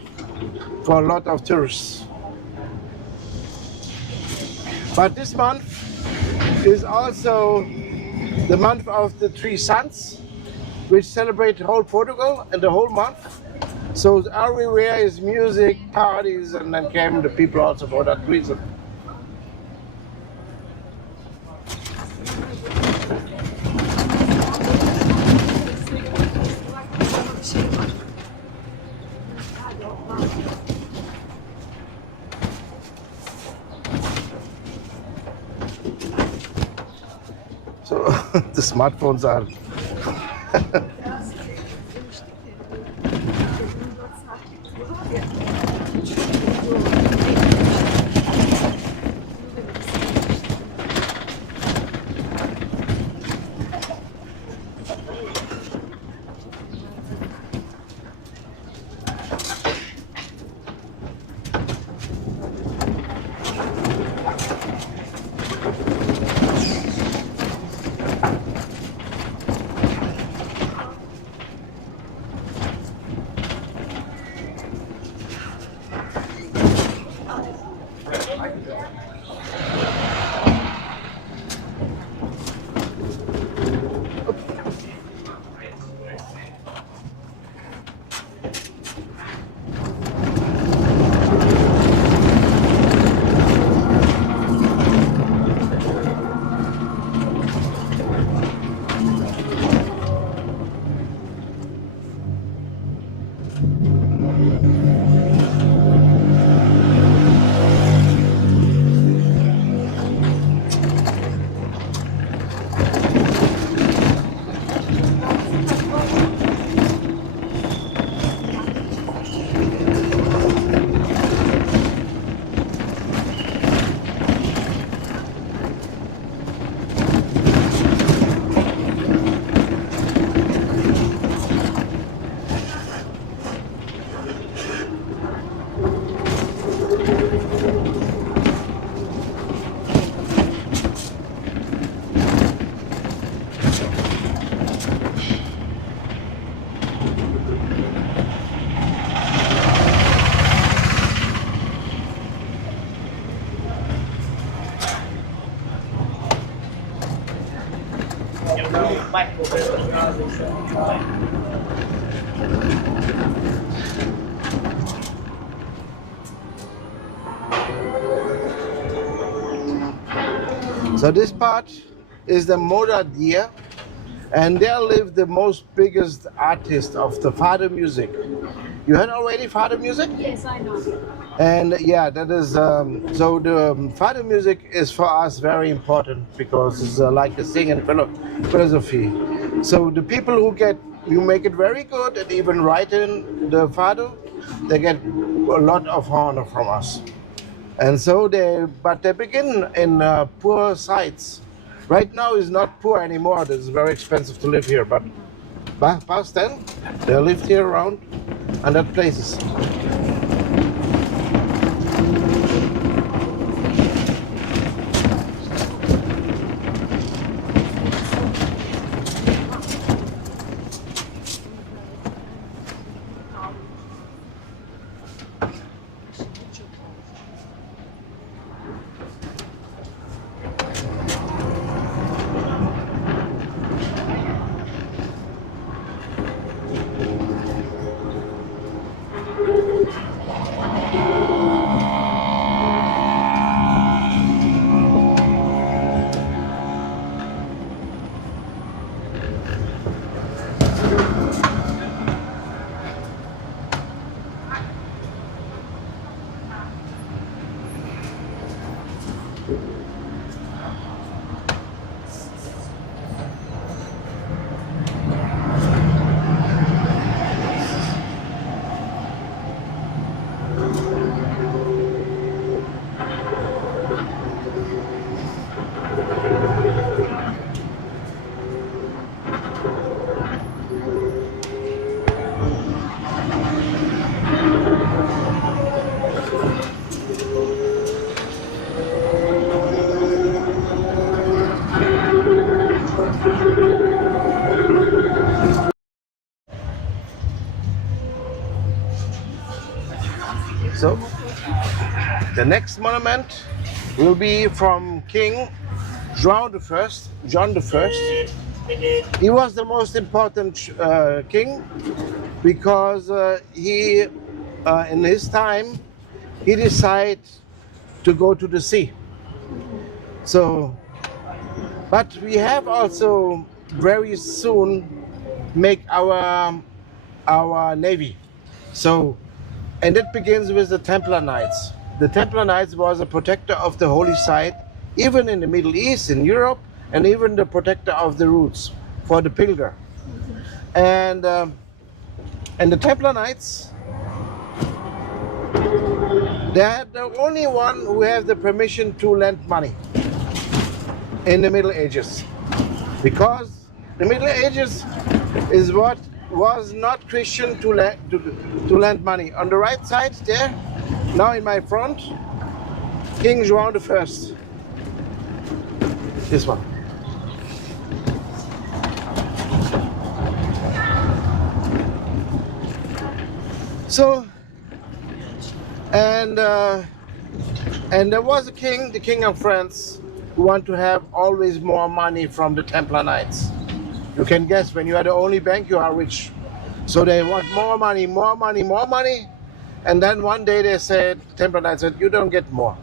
for a lot of tourists. But this month is also the month of the three suns, which celebrate whole Portugal and the whole month. So everywhere is music, parties, and then came the people also for that reason. So the smartphones are So this part is the Moradia, and there live the most biggest artist of the fado music. You heard already fado music? Yes, I know. And yeah, that is so the fado music is for us very important because it's like a singing philosophy. So the people who make it very good and even write in the fado, they get a lot of honor from us. And so they begin in poor sites. Right now is not poor anymore. It's very expensive to live here, but past then, they lived here around 100 places. So the next monument will be from King João I, John I. He was the most important king because he, in his time, he decided to go to the sea. So, but we have also very soon make our navy. So, and it begins with the Templar Knights. The Templar Knights was a protector of the holy site, even in the Middle East, in Europe, and even the protector of the routes for the pilgrim. And the Templar Knights, they are the only one who have the permission to lend money in the Middle Ages, because the Middle Ages is what was not Christian to lend money. On the right side there, now in my front, King João I. This one. So, and And there was a king, the king of France, who wanted to have always more money from the Templar Knights. You can guess, when you are the only bank, you are rich. So they want more money, more money, more money. And then one day they said, the Templar Knights said, you don't get more.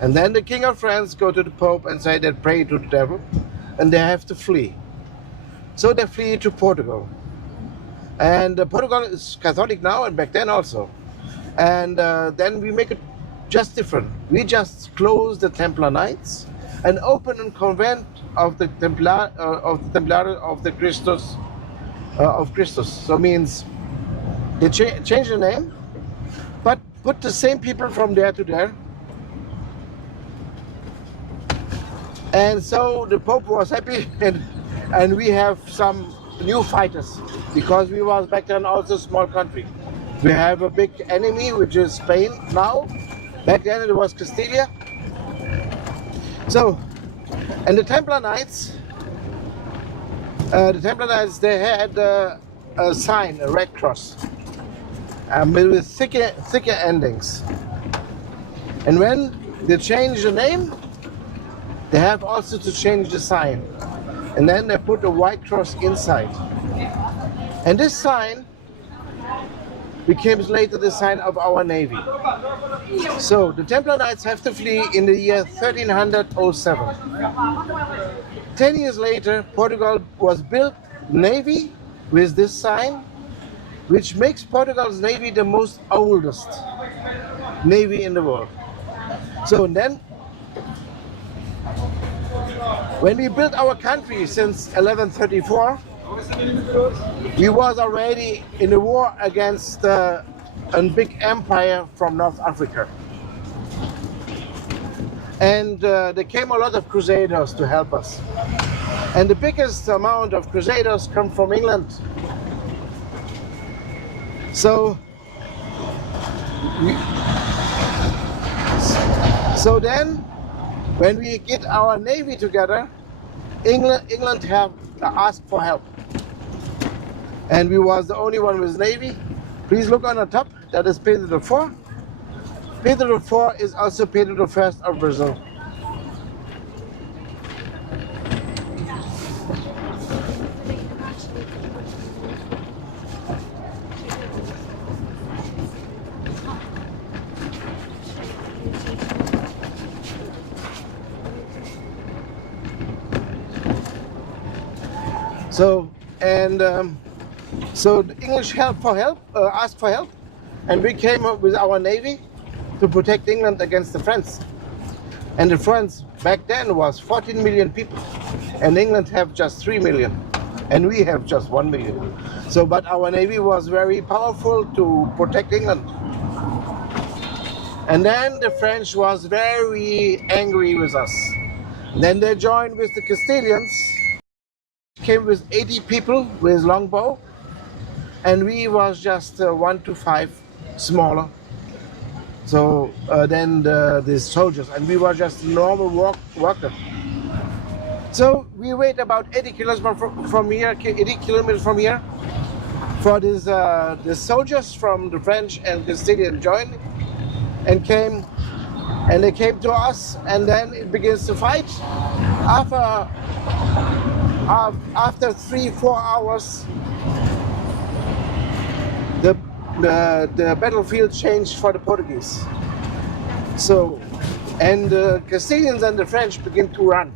And then the king of France go to the Pope and say they pray to the devil, and they have to flee. So they flee to Portugal. And Portugal is Catholic now, and back then also. And then we make it just different. We just close the Templar Knights and open a convent of the Templar of the Christus of Christus. So means they change the name, but put the same people from there to there. And so the Pope was happy, and we have some new fighters, because we was back then also a small country. We have a big enemy, which is Spain now. Back then it was Castilla. So, and the Templar Knights, they had a sign, a red cross, with thicker endings. And when they change the name, they have also to change the sign. And then they put a white cross inside. And this sign became later the sign of our navy. So the Templar Knights have to flee in the year 1307. 10 years later, Portugal was built navy with this sign, which makes Portugal's navy the most oldest navy in the world. So then, when we built our country since 1134, we was already in a war against a big empire from North Africa. And there came a lot of crusaders to help us. And the biggest amount of crusaders come from England. So then, when we get our navy together, England have asked for help. And we was the only one with navy. Please look on the top, that is Pedro the IV. Pedro the IV is also Pedro the First of Brazil. So the English asked for help, and we came up with our navy to protect England against the French. And the French back then was 14 million people, and England have just 3 million, and we have just 1 million. So, but our navy was very powerful to protect England. And then the French was very angry with us. Then they joined with the Castilians, came with 80 people with longbow, and we was just 1 to 5 smaller. So then the soldiers, and we were just normal worker. So we wait about 80 kilometers from here, for this the soldiers from the French and Castilian joined and came, and they came to us, and then it begins to fight. After 3-4 hours, the battlefield changed for the Portuguese. So, and the Castilians and the French began to run.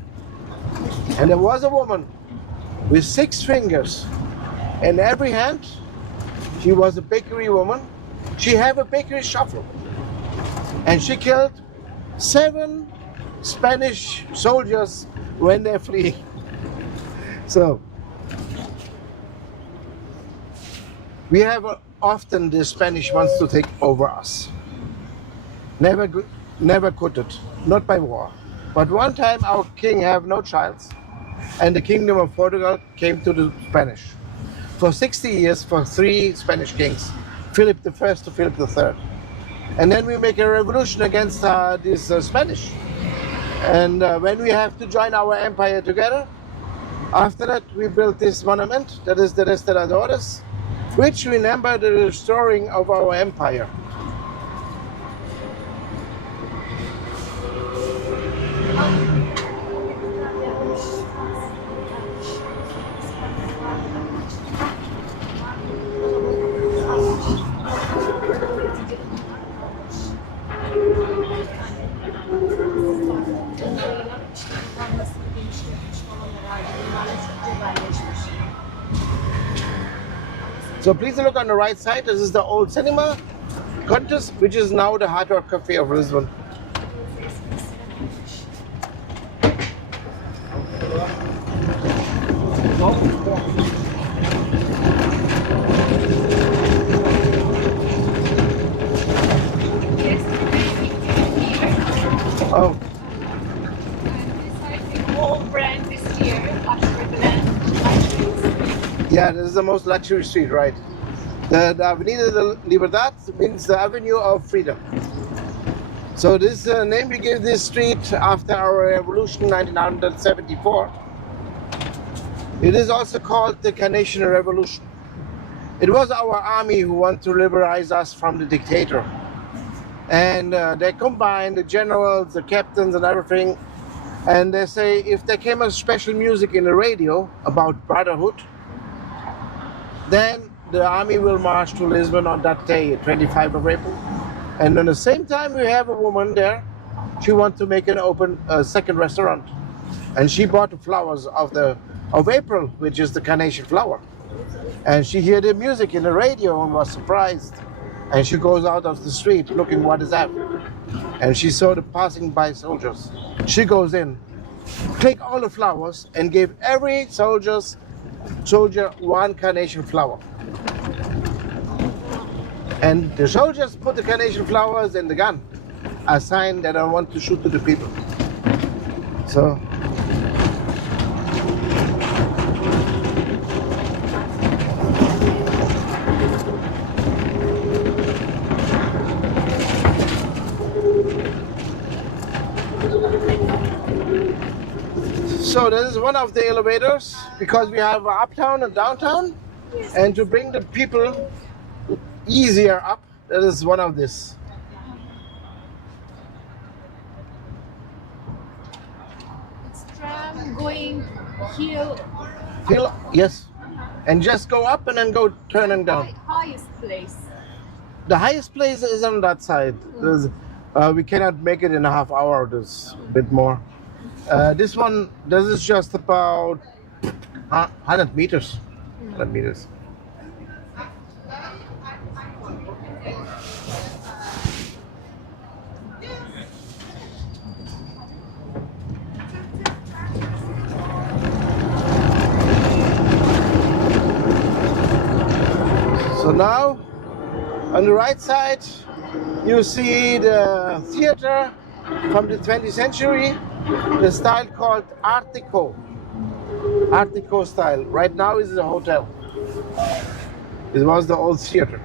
And there was a woman with 6 fingers in every hand. She was a bakery woman. She had a bakery shovel. And she killed 7 Spanish soldiers when they flee. So, we have often the Spanish wants to take over us. Never could it, not by war. But one time our king have no child, and the kingdom of Portugal came to the Spanish. For 60 years, for 3 Spanish kings, Philip I to Philip III. And then we make a revolution against this Spanish. And when we have to join our empire together, after that we built this monument, that is the Restauradores, which remember the restoring of our empire. So please look on the right side. This is the old cinema contest, which is now the Hard Rock Cafe of Lisbon. Oh, The whole brand this year, luxury. yeah, this is the most luxury street, right? The Avenida de Liberdade means the Avenue of Freedom. So this name we gave this street after our revolution 1974. It is also called the Carnation Revolution. It was our army who wanted to liberate us from the dictator. And they combined the generals, the captains and everything. And they say if there came a special music in the radio about brotherhood, then the army will march to Lisbon on that day, 25th of April. And at the same time, we have a woman there. She wants to make an open second restaurant. And she bought the flowers of April, which is the carnation flower. And she heard the music in the radio and was surprised. And she goes out of the street looking what is that. And she saw the passing by soldiers. She goes in, take all the flowers and gave every soldier one carnation flower. And the soldiers put the carnation flowers in the gun, a sign that I want to shoot to the people. So. So this is one of the elevators because we have uptown and downtown, and to bring the people easier up, that is one of this. It's tram going hill. Hill, yes, and just go up and then go turn and down. Highest place. The highest place is on that side. We cannot make it in a half hour. There's a bit more. This is just about 100 meters. 100 meters. So now, on the right side, you see the theater from the 20th century, the style called Art Deco. Art Deco style. Right now is a hotel. It was the old theater.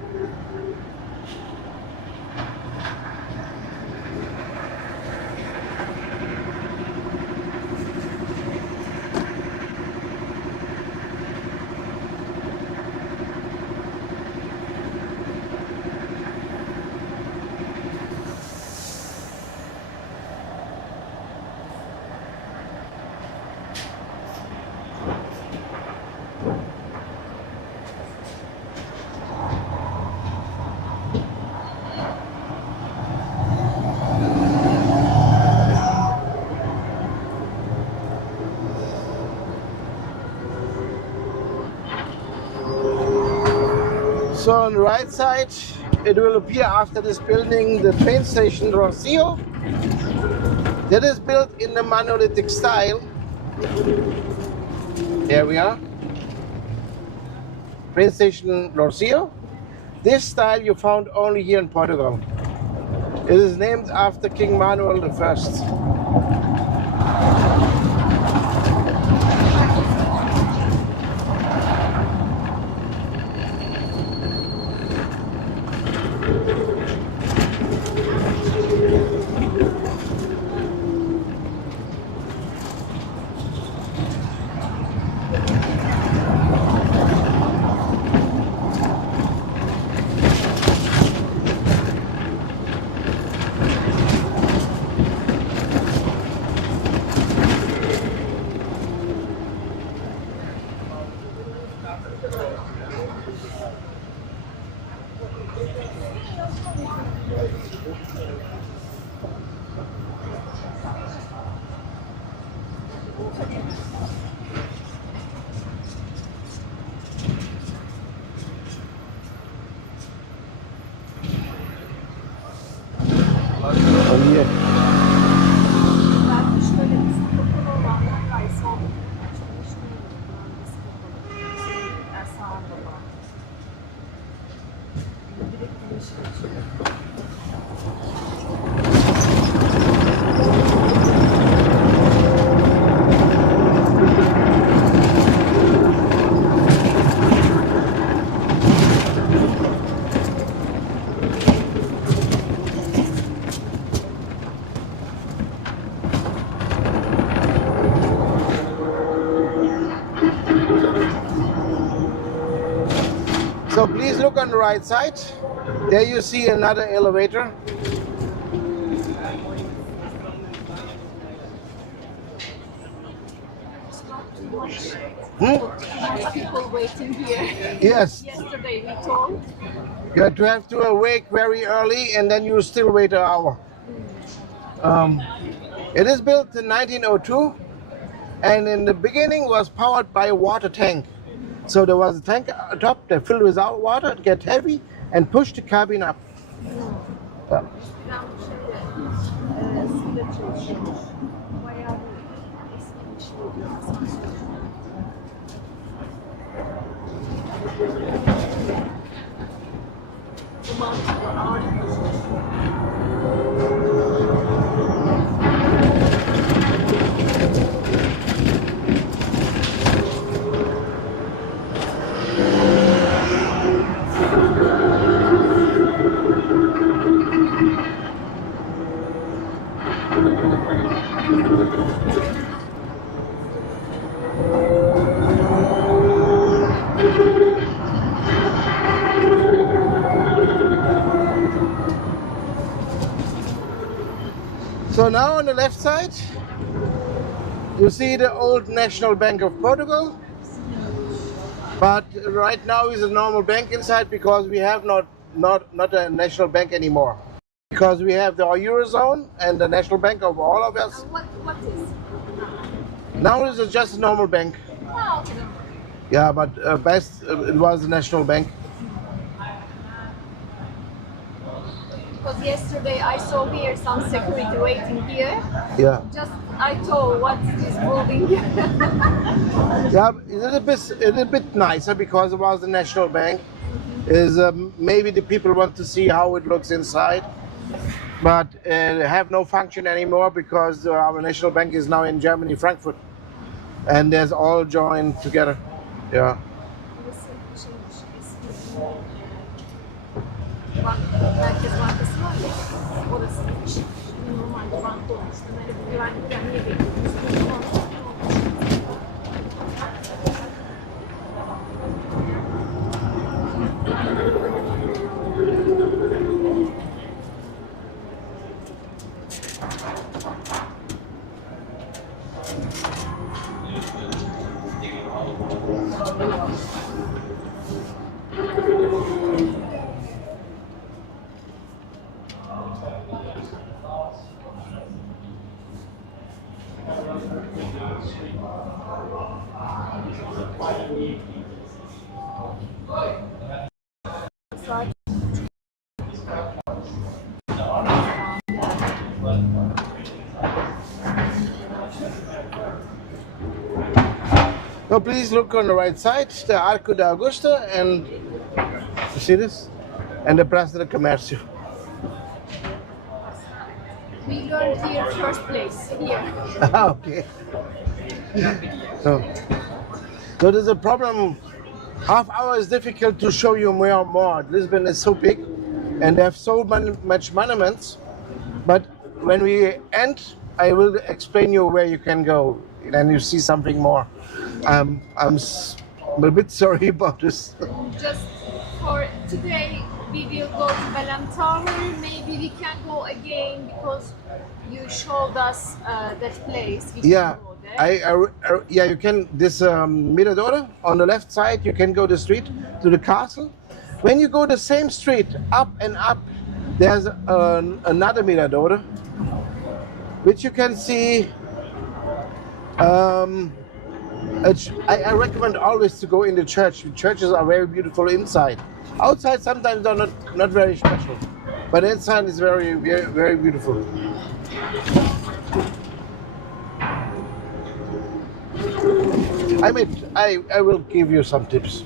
So on the right side, it will appear after this building the train station Rocio. That is built in the monolithic style. There we are. Train station Rocio. This style you found only here in Portugal. It is named after King Manuel I. here. Belki şöyle üst kapalı olanlar varsa açılmış değil. Üst kapalı. Sağında var. Direkt güneşi açıyor. So please look on the right side. There you see another elevator. People waiting here. Yes, Yesterday we told. you have to awake very early and then you still wait an hour. It is built in 1902 and in the beginning was powered by a water tank. So there was a tank atop that filled with water, get heavy and push the cabin up. Ben şöyle suyla çalışıyormuş. Bayağı bir eski bir şey oluyor asansör. Bu mantıklı ağır bir So now on the left side, you see the old National Bank of Portugal. But right now is a normal bank inside because we have not a national bank anymore. Because we have the Eurozone and the national bank of all of us. What is? Now it's just a normal bank. Oh, okay. Yeah, but best it was the national bank. Because yesterday I saw here some security waiting here. Yeah. Just I told what's this building? Yeah, it's a little bit nicer because it was the national bank. Is maybe the people want to see how it looks inside, but have no function anymore because our national bank is now in Germany, Frankfurt, and there's all joined together. Yeah. Merkez Bankası var ya, orası normalde banka olmuş. Böyle bir güvenlikten niye bekliyorsunuz? So please look on the right side, the Arco de Augusta, and you see this, and the Praça do Comércio. We learned here first place, here. Okay. So there's a problem. Half hour is difficult to show you more. Lisbon is so big, and they have so much monuments. But when we end, I will explain you where you can go, and you see something more. I'm a bit sorry about this. Just for today, we will go to Belém Tower. Maybe we can go again because you showed us that place. We Yeah, can go there. yeah, you can. This Mirador on the left side, you can go the street to the castle. When you go the same street up and up, there's another Mirador, which you can see. I recommend always to go in the church. The churches are very beautiful inside. Outside sometimes they're not very special, But that sign is very, very, very beautiful. I will give you some tips.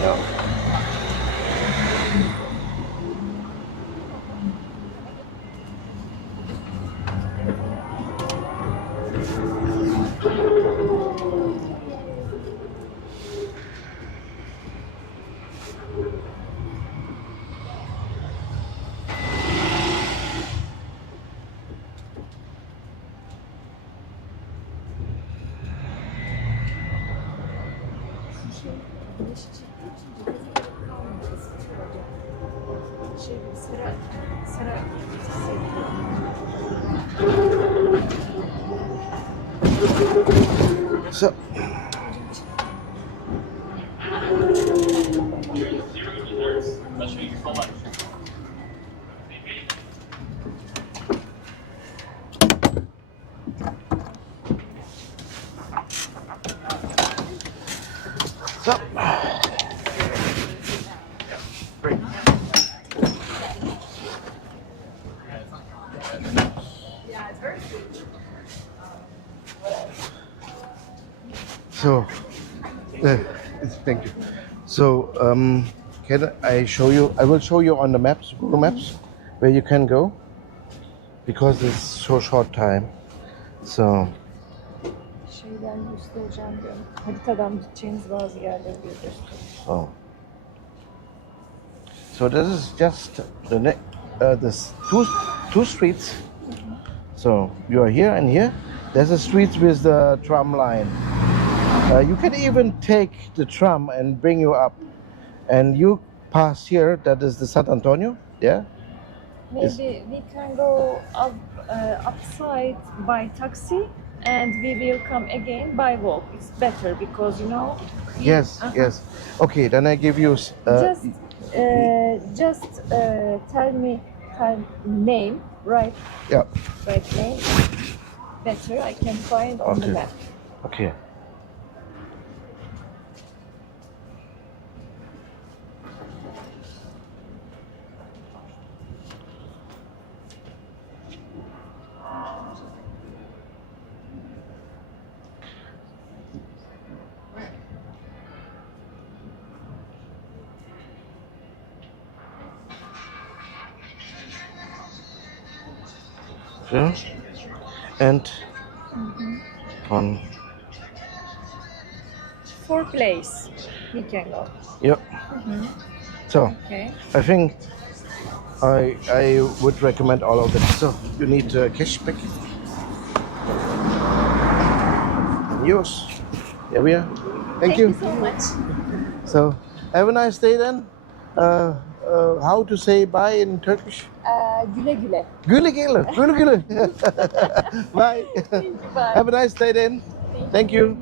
Yeah. So, so, so, thank you. So, can I show you? I will show you on the maps, Google Maps, where you can go, because it's so short time. So, Şeyden göstereceğim diyorum. Haritadan gideceğiniz bazı yerleri göstereceğim. so this is just this two streets. So you are here and here. There's a street with the tram line. You can even take the tram and bring you up, and you pass here. That is the San Antonio. Yeah. Maybe we can go up, upside by taxi and we will come again by walk. It's better because you know. Yes. Yes. Okay. Then I give you. Just tell me her name, right? Yeah. Right name. Better I can find on the Okay. map. Okay. Yeah. And on. For place we can go. Yep. So Okay. I think I would recommend all of them. So you need a cash back. Yours. Here we are. Thank you. so much. So have a nice day then. How to say bye in Turkish? Güle güle. Güle güle. Güle güle. Bye. Bye. Have a nice day then. Thank you.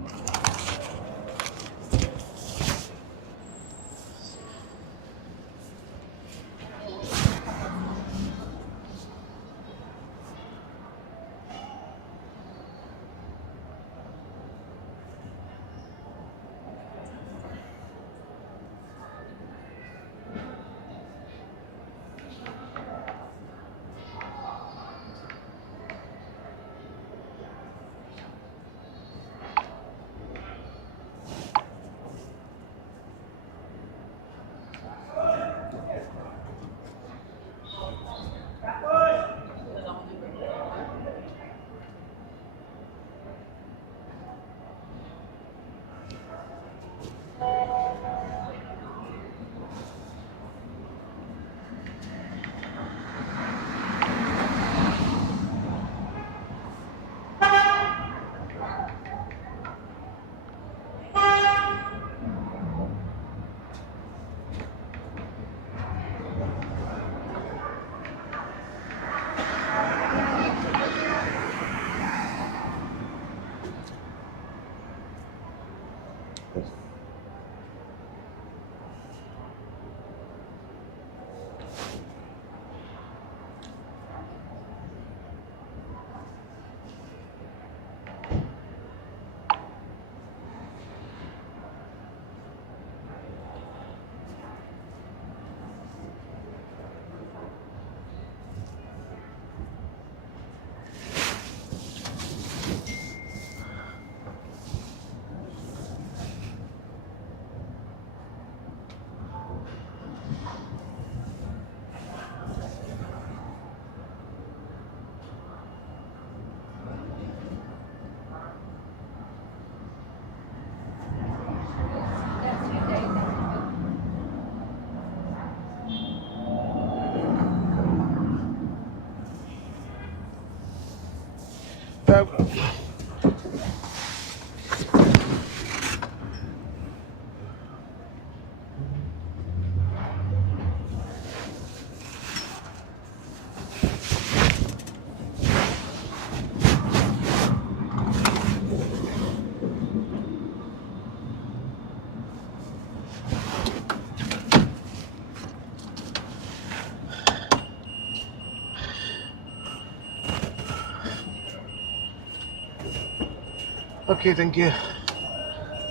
Okay, thank you.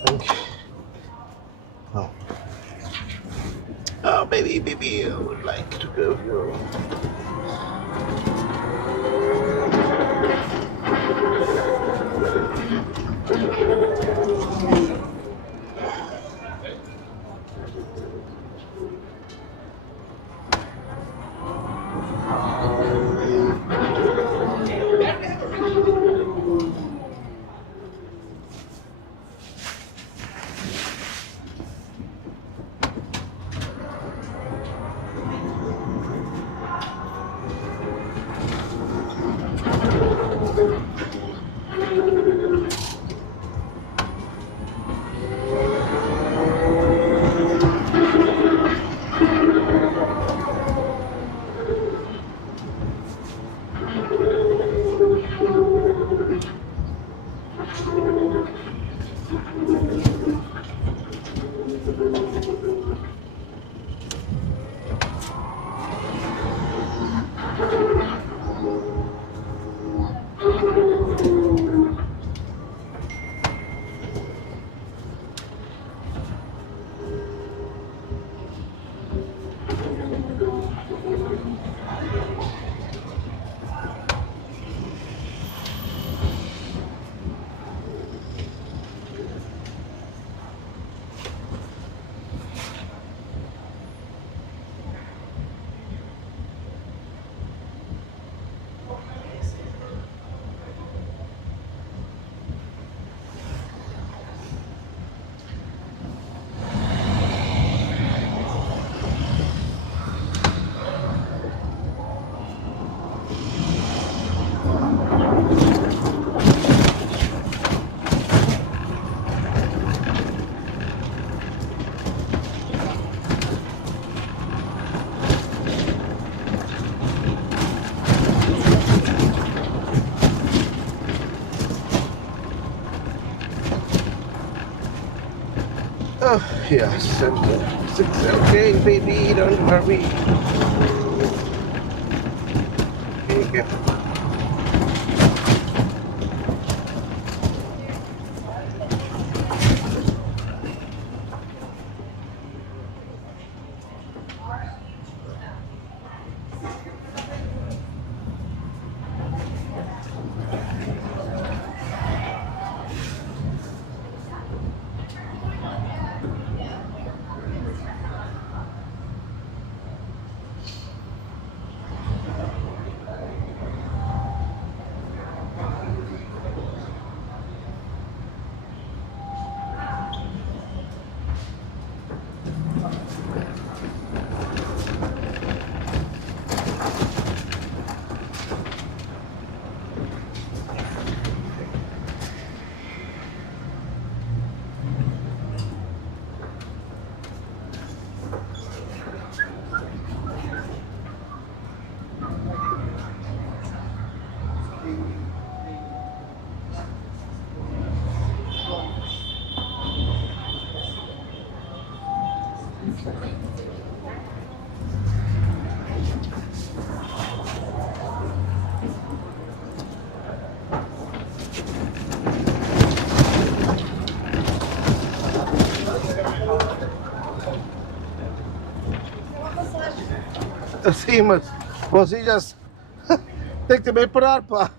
Thank you. Oh. Oh, baby, I would like to go here. Oh, yes. It's okay, baby, don't worry. Thank you. Sim, mas você já tem que também parar, pá.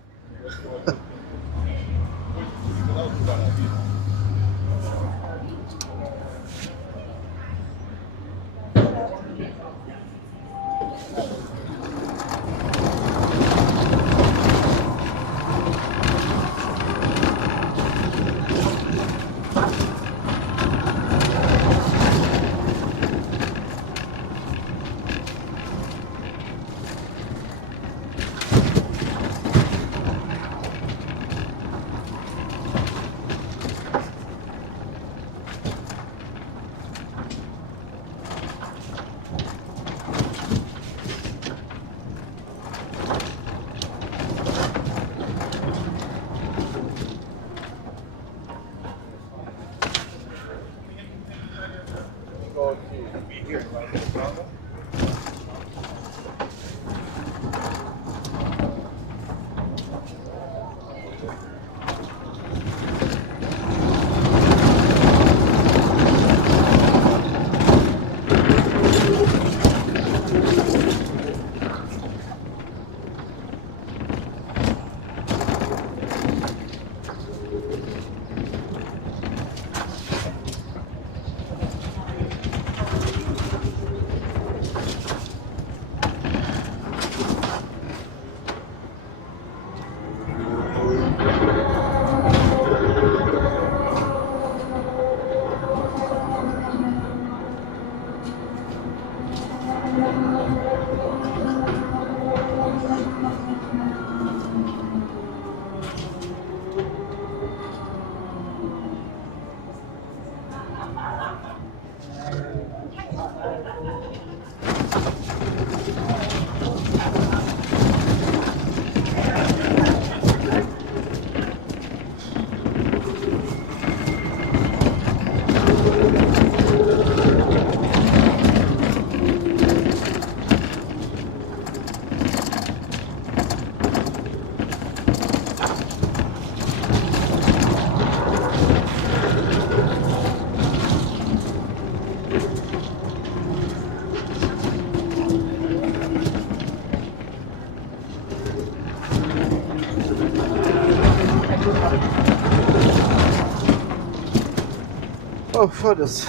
Oh, photos.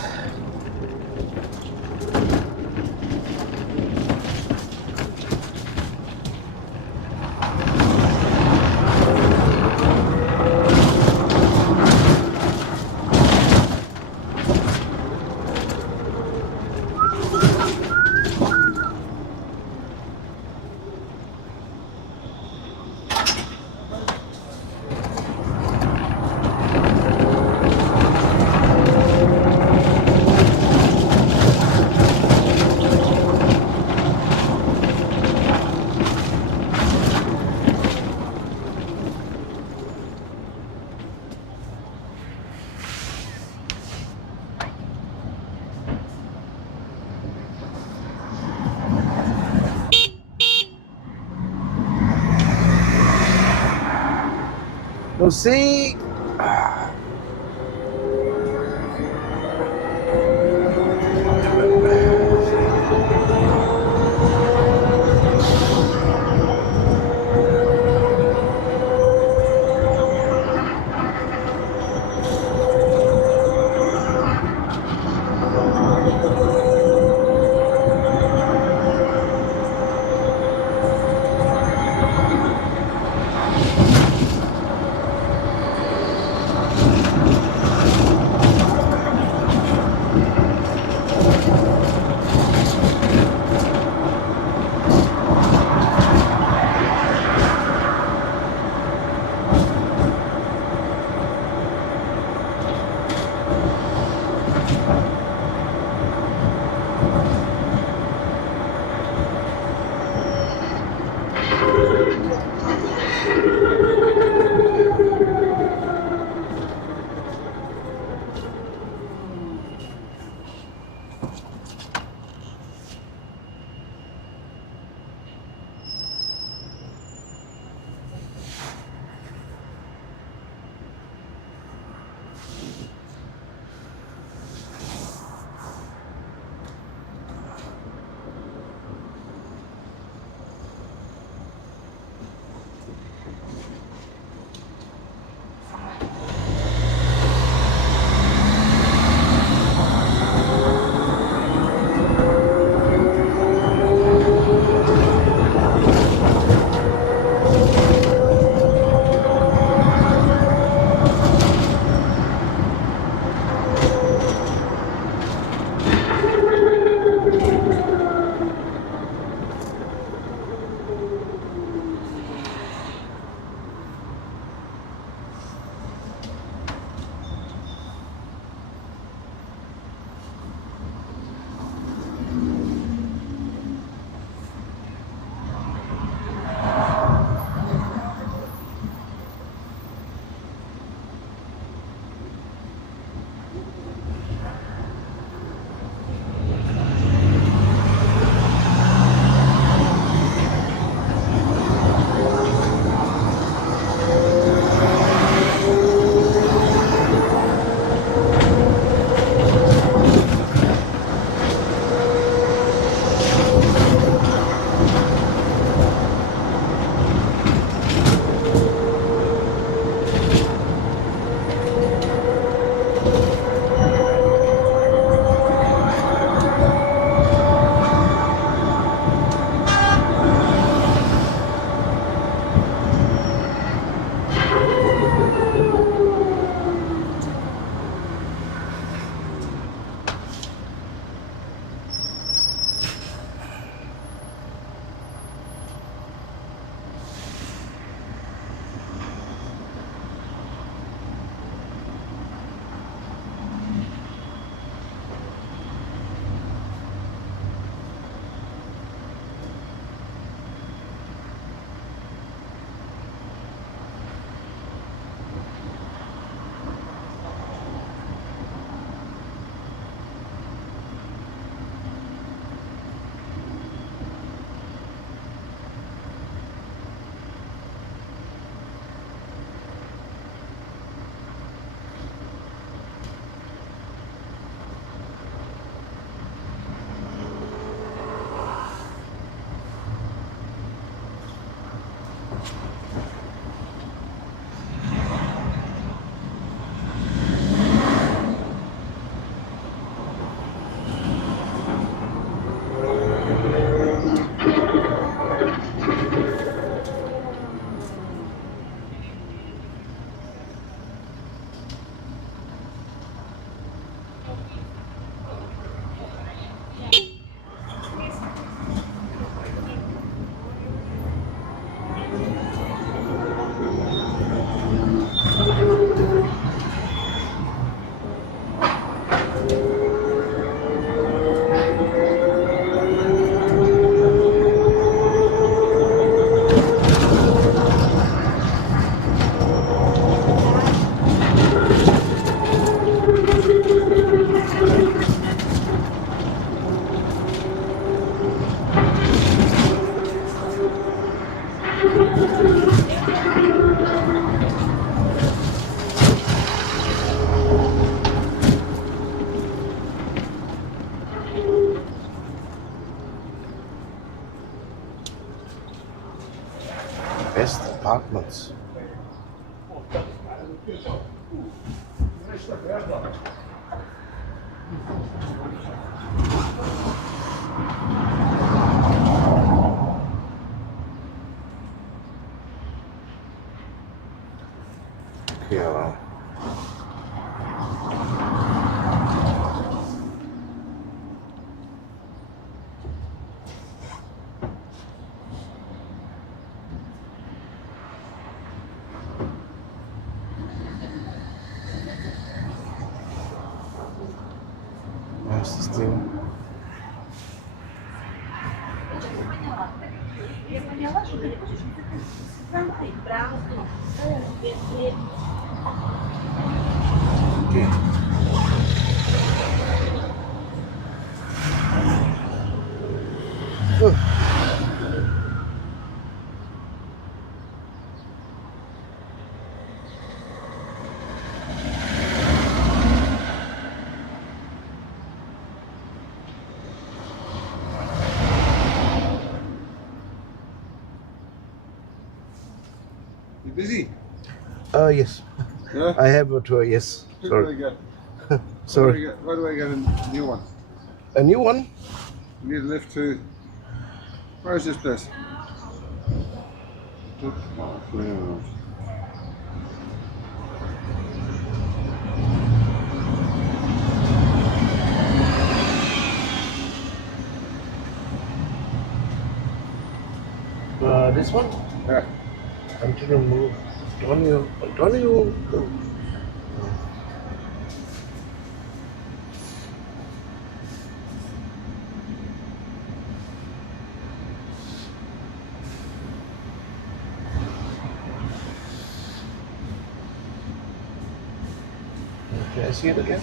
You see, Best apartments. Yeah. Where's this thing? Okay. You busy? Yes. Yeah? I have a tour, yes. Who do I Sorry. get? Sorry. Why do I get a new one? A new one? We need a lift to... Where's this place? This one? Yeah. Continue move. Antonio. Can I see it again?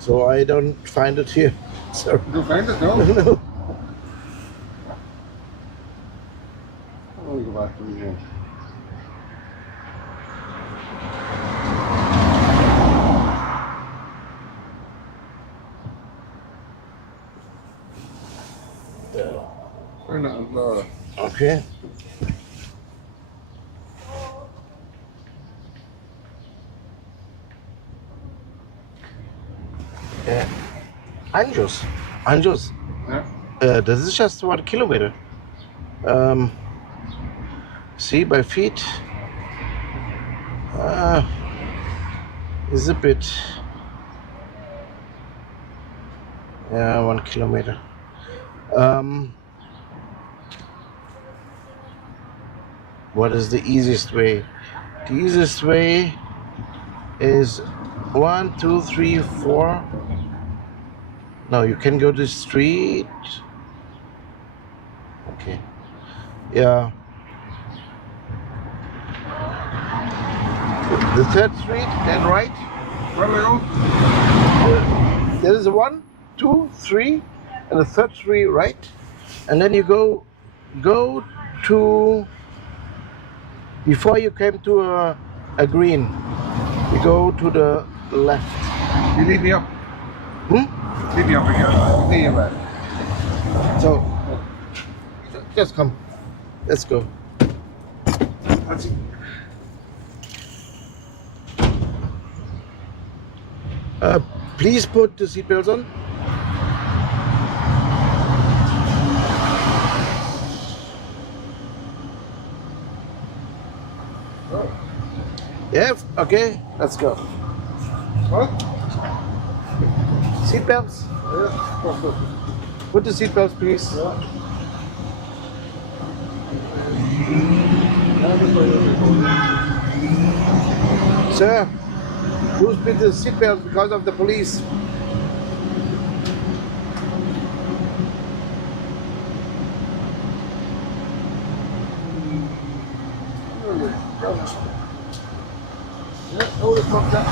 So I don't find it here. Sorry. You don't find it, no? No. Let me go back to the again. We're not in Florida. Okay. Anjos. Yeah. This is just 1 kilometer. See, by feet is a bit. Yeah, 1 kilometer. What is the easiest way? The easiest way is 1, 2, 3, 4. No, you can go to the street. Okay. Yeah. The third street and right. Where do I go? There is a 1, 2, 3, and the third street right, and then you go to before you came to a green. You go to the left. You leave me up. Leave me up again. Leave you back. So just come. Let's go. That's it. Please put the seatbelts on. Yeah, okay, let's go. What? Seatbelts. Yeah. Put the seatbelts, please. Yeah. Sir, use the seatbelt because of the police. Yeah, hold it, fuck that.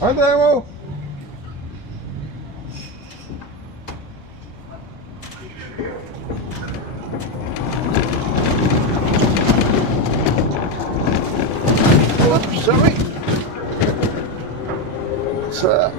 Hi there, Will. Oops, sorry. Sir.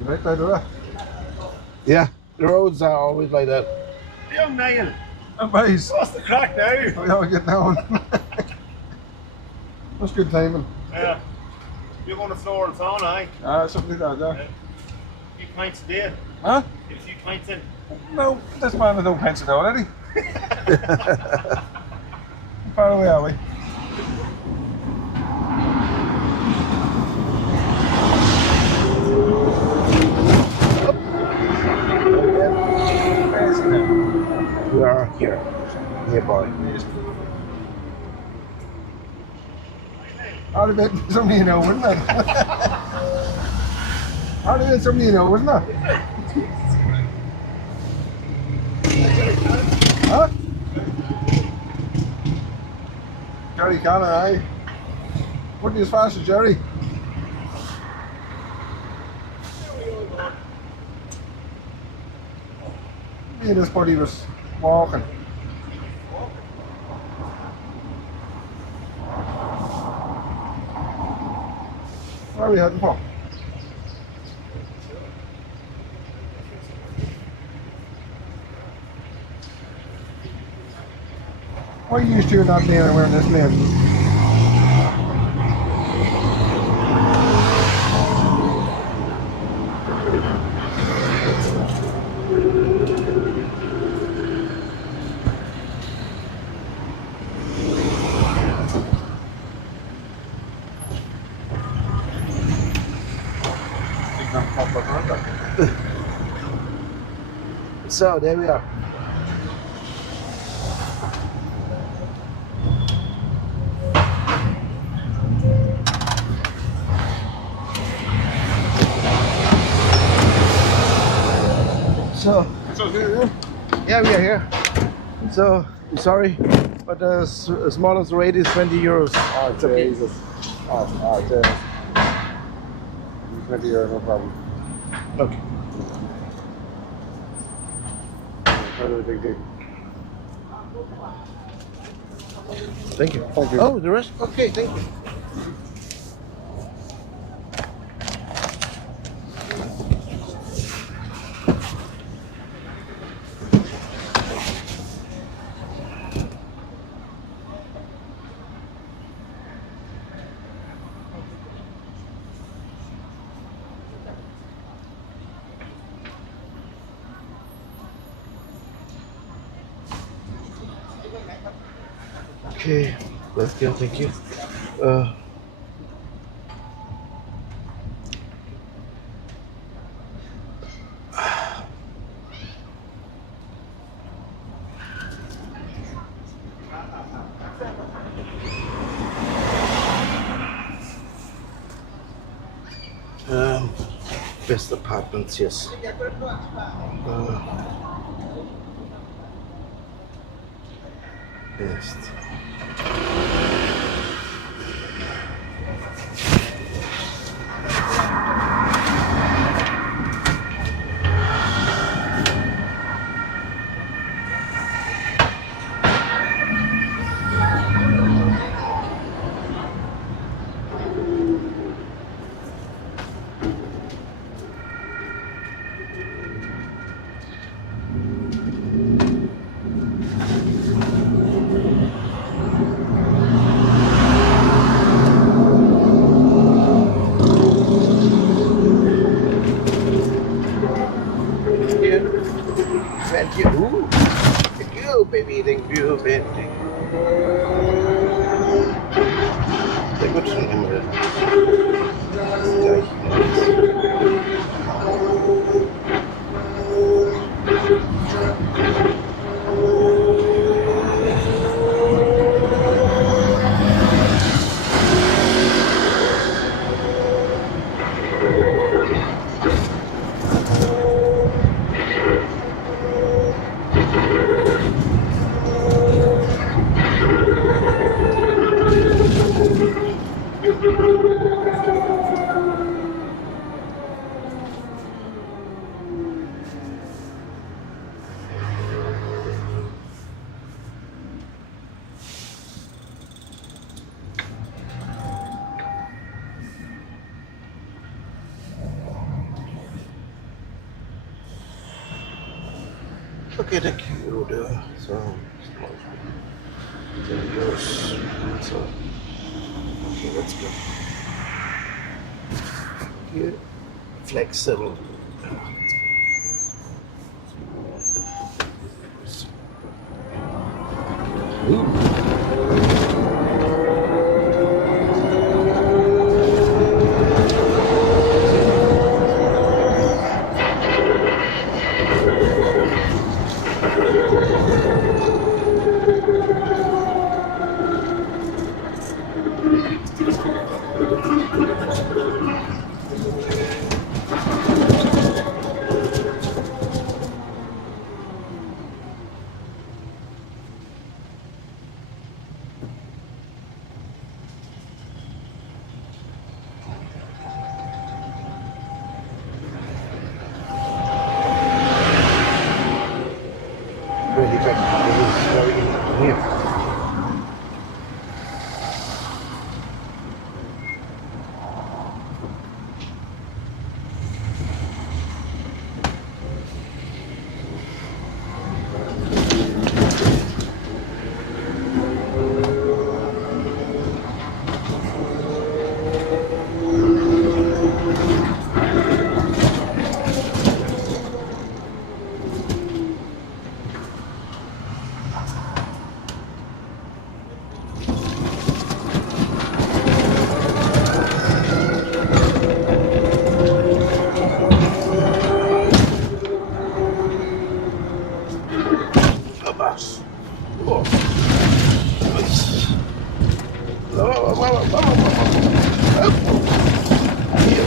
You right there, do that? Yeah, the roads are always like that. Young Niall, Oh, boys. what's the crack now? We all get down. That's good timing. Yeah. You're going to floor and phone, aye? Something like that, yeah. Few pints a day. Huh? Get a few pints in. No, this man has no pension already. How far away are we? Where is he now? We are here, nearby. I'd have been somebody you know, wouldn't it? I'd have been somebody you know, wouldn't it? Huh? Jerry Cannon, aye. Wouldn't be as fast as Jerry. Me and this buddy was walking. Where are we heading for? Why are you two not being wearing this lane? So there we are. So, Yeah, we are here. so sorry, but the smallest rate is 20 euros. Oh, It's okay. Jesus. Oh, Jesus. 20 euros, no problem. Okay. Not a big deal. Thank you. Thank you. Oh, the rest? Okay, thank you. Okay, let's go. Thank you. Best apartments, yes. Best. Thank you. Ooh. Thank you, baby. Thank you, baby. Sehr gut. Okay, thank you. So, yours. So, okay, let's go. Here, flexible. Really good. It is very here. Vamos. Oh. Here,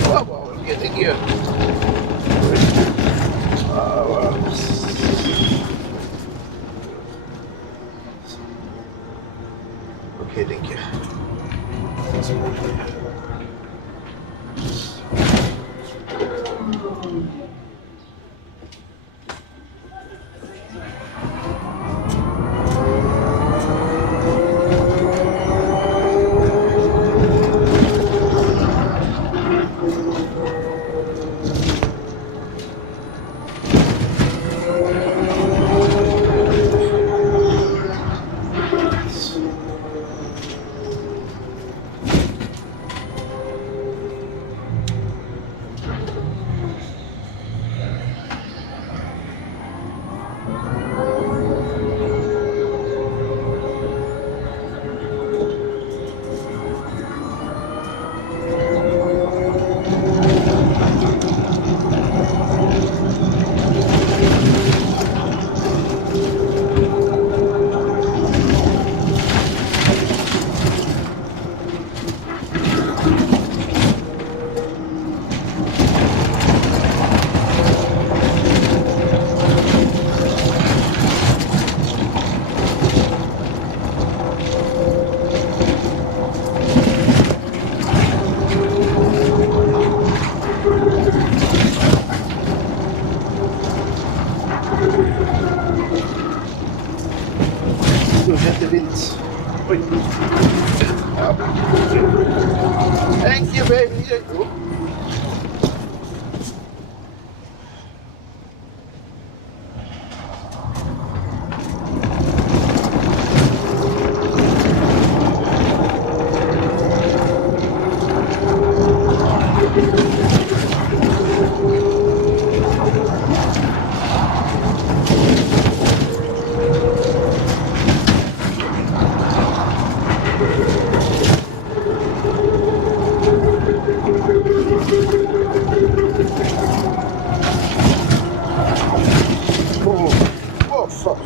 getting here. Vette wind. Oi. Thank you, baby. Oh. Oh, fuck.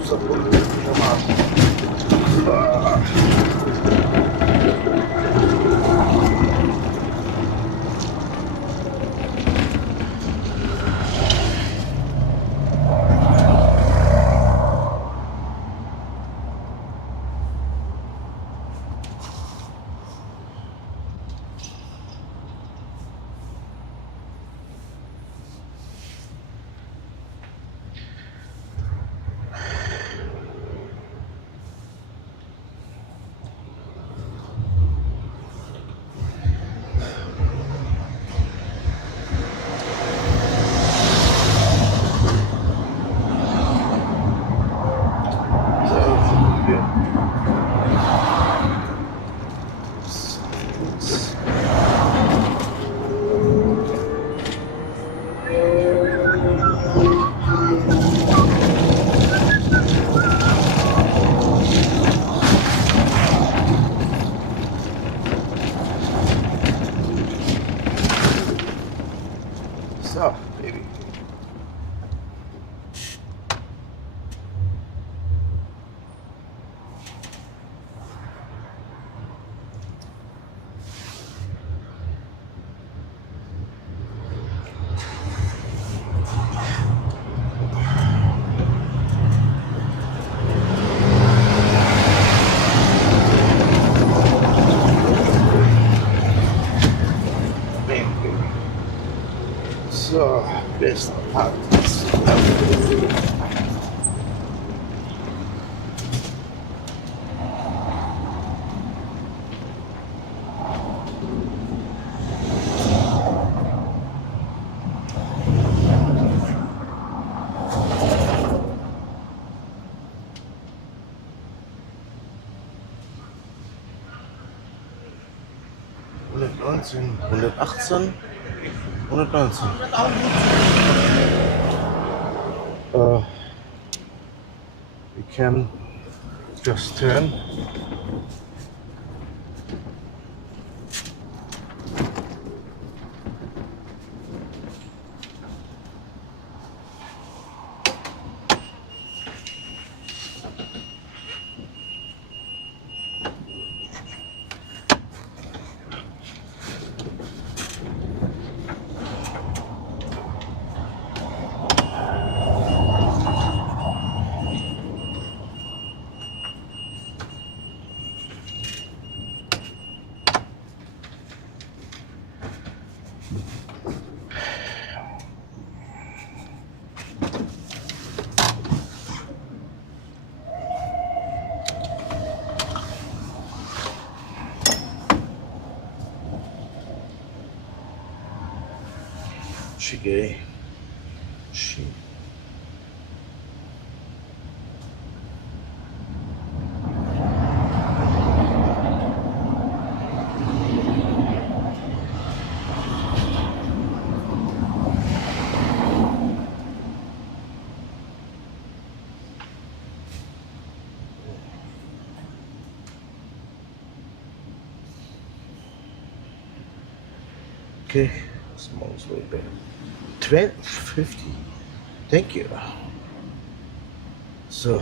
So, baby. So, best part. Hundertneunzehn, 118, 119. We can just turn. Cheguei. Okay, smells way better. 50. Thank you. So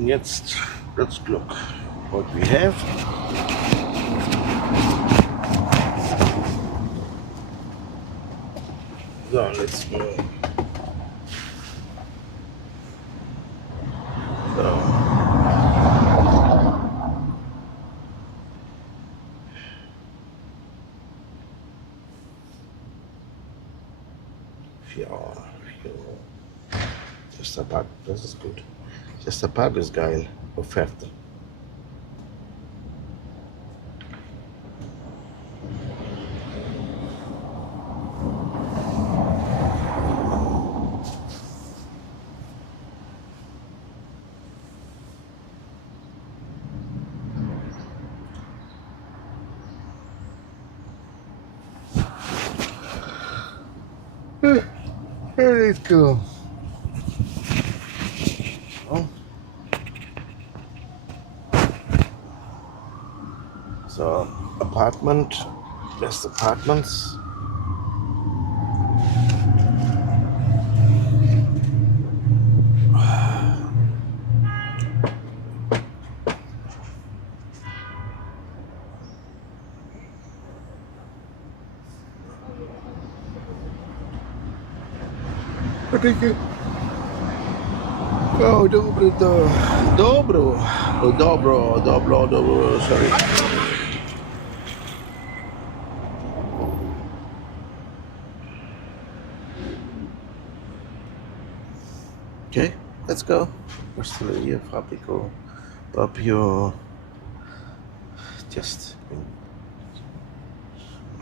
jetzt let's look what we have. So, let's go. So. Just ein Park, das ist gut. Just ein Park ist geil. Offerte. Let's go. Oh. So, apartment, best apartments. Oh, dobro, sorry. Okay, let's go. We're still here, Fabrico, Papio. Just 1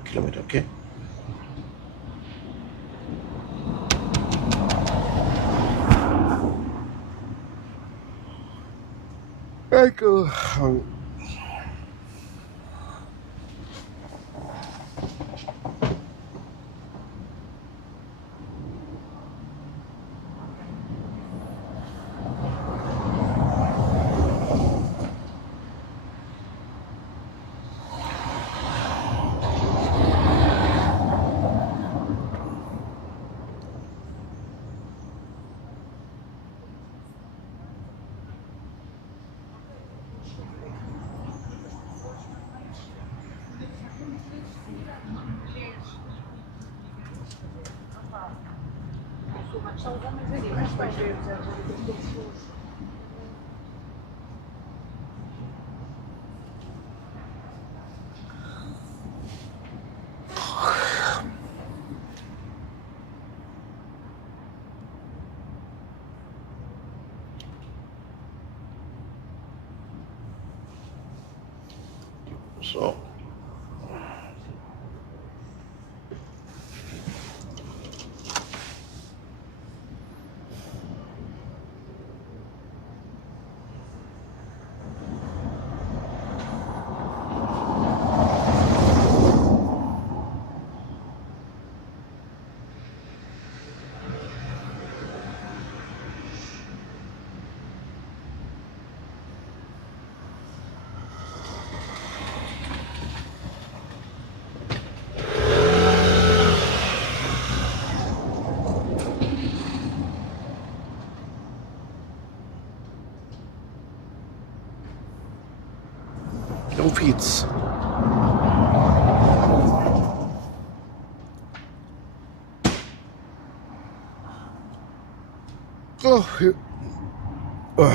kilometer, okay? Ecco. So. 2 feet. Oh,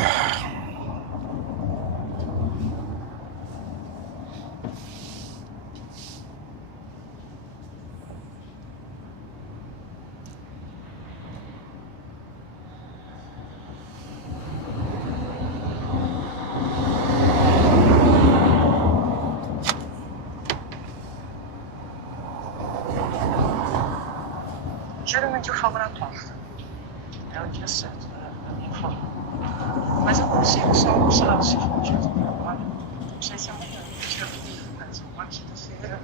Geralmente eu folgo na quarta. É o dia certo da minha folga. Mas eu consigo só almoçar se for um dia do trabalho. Não sei se amanhã, se é domingo, mas uma quinta-feira.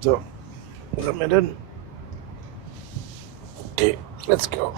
So, Ramadan. Okay, let's go.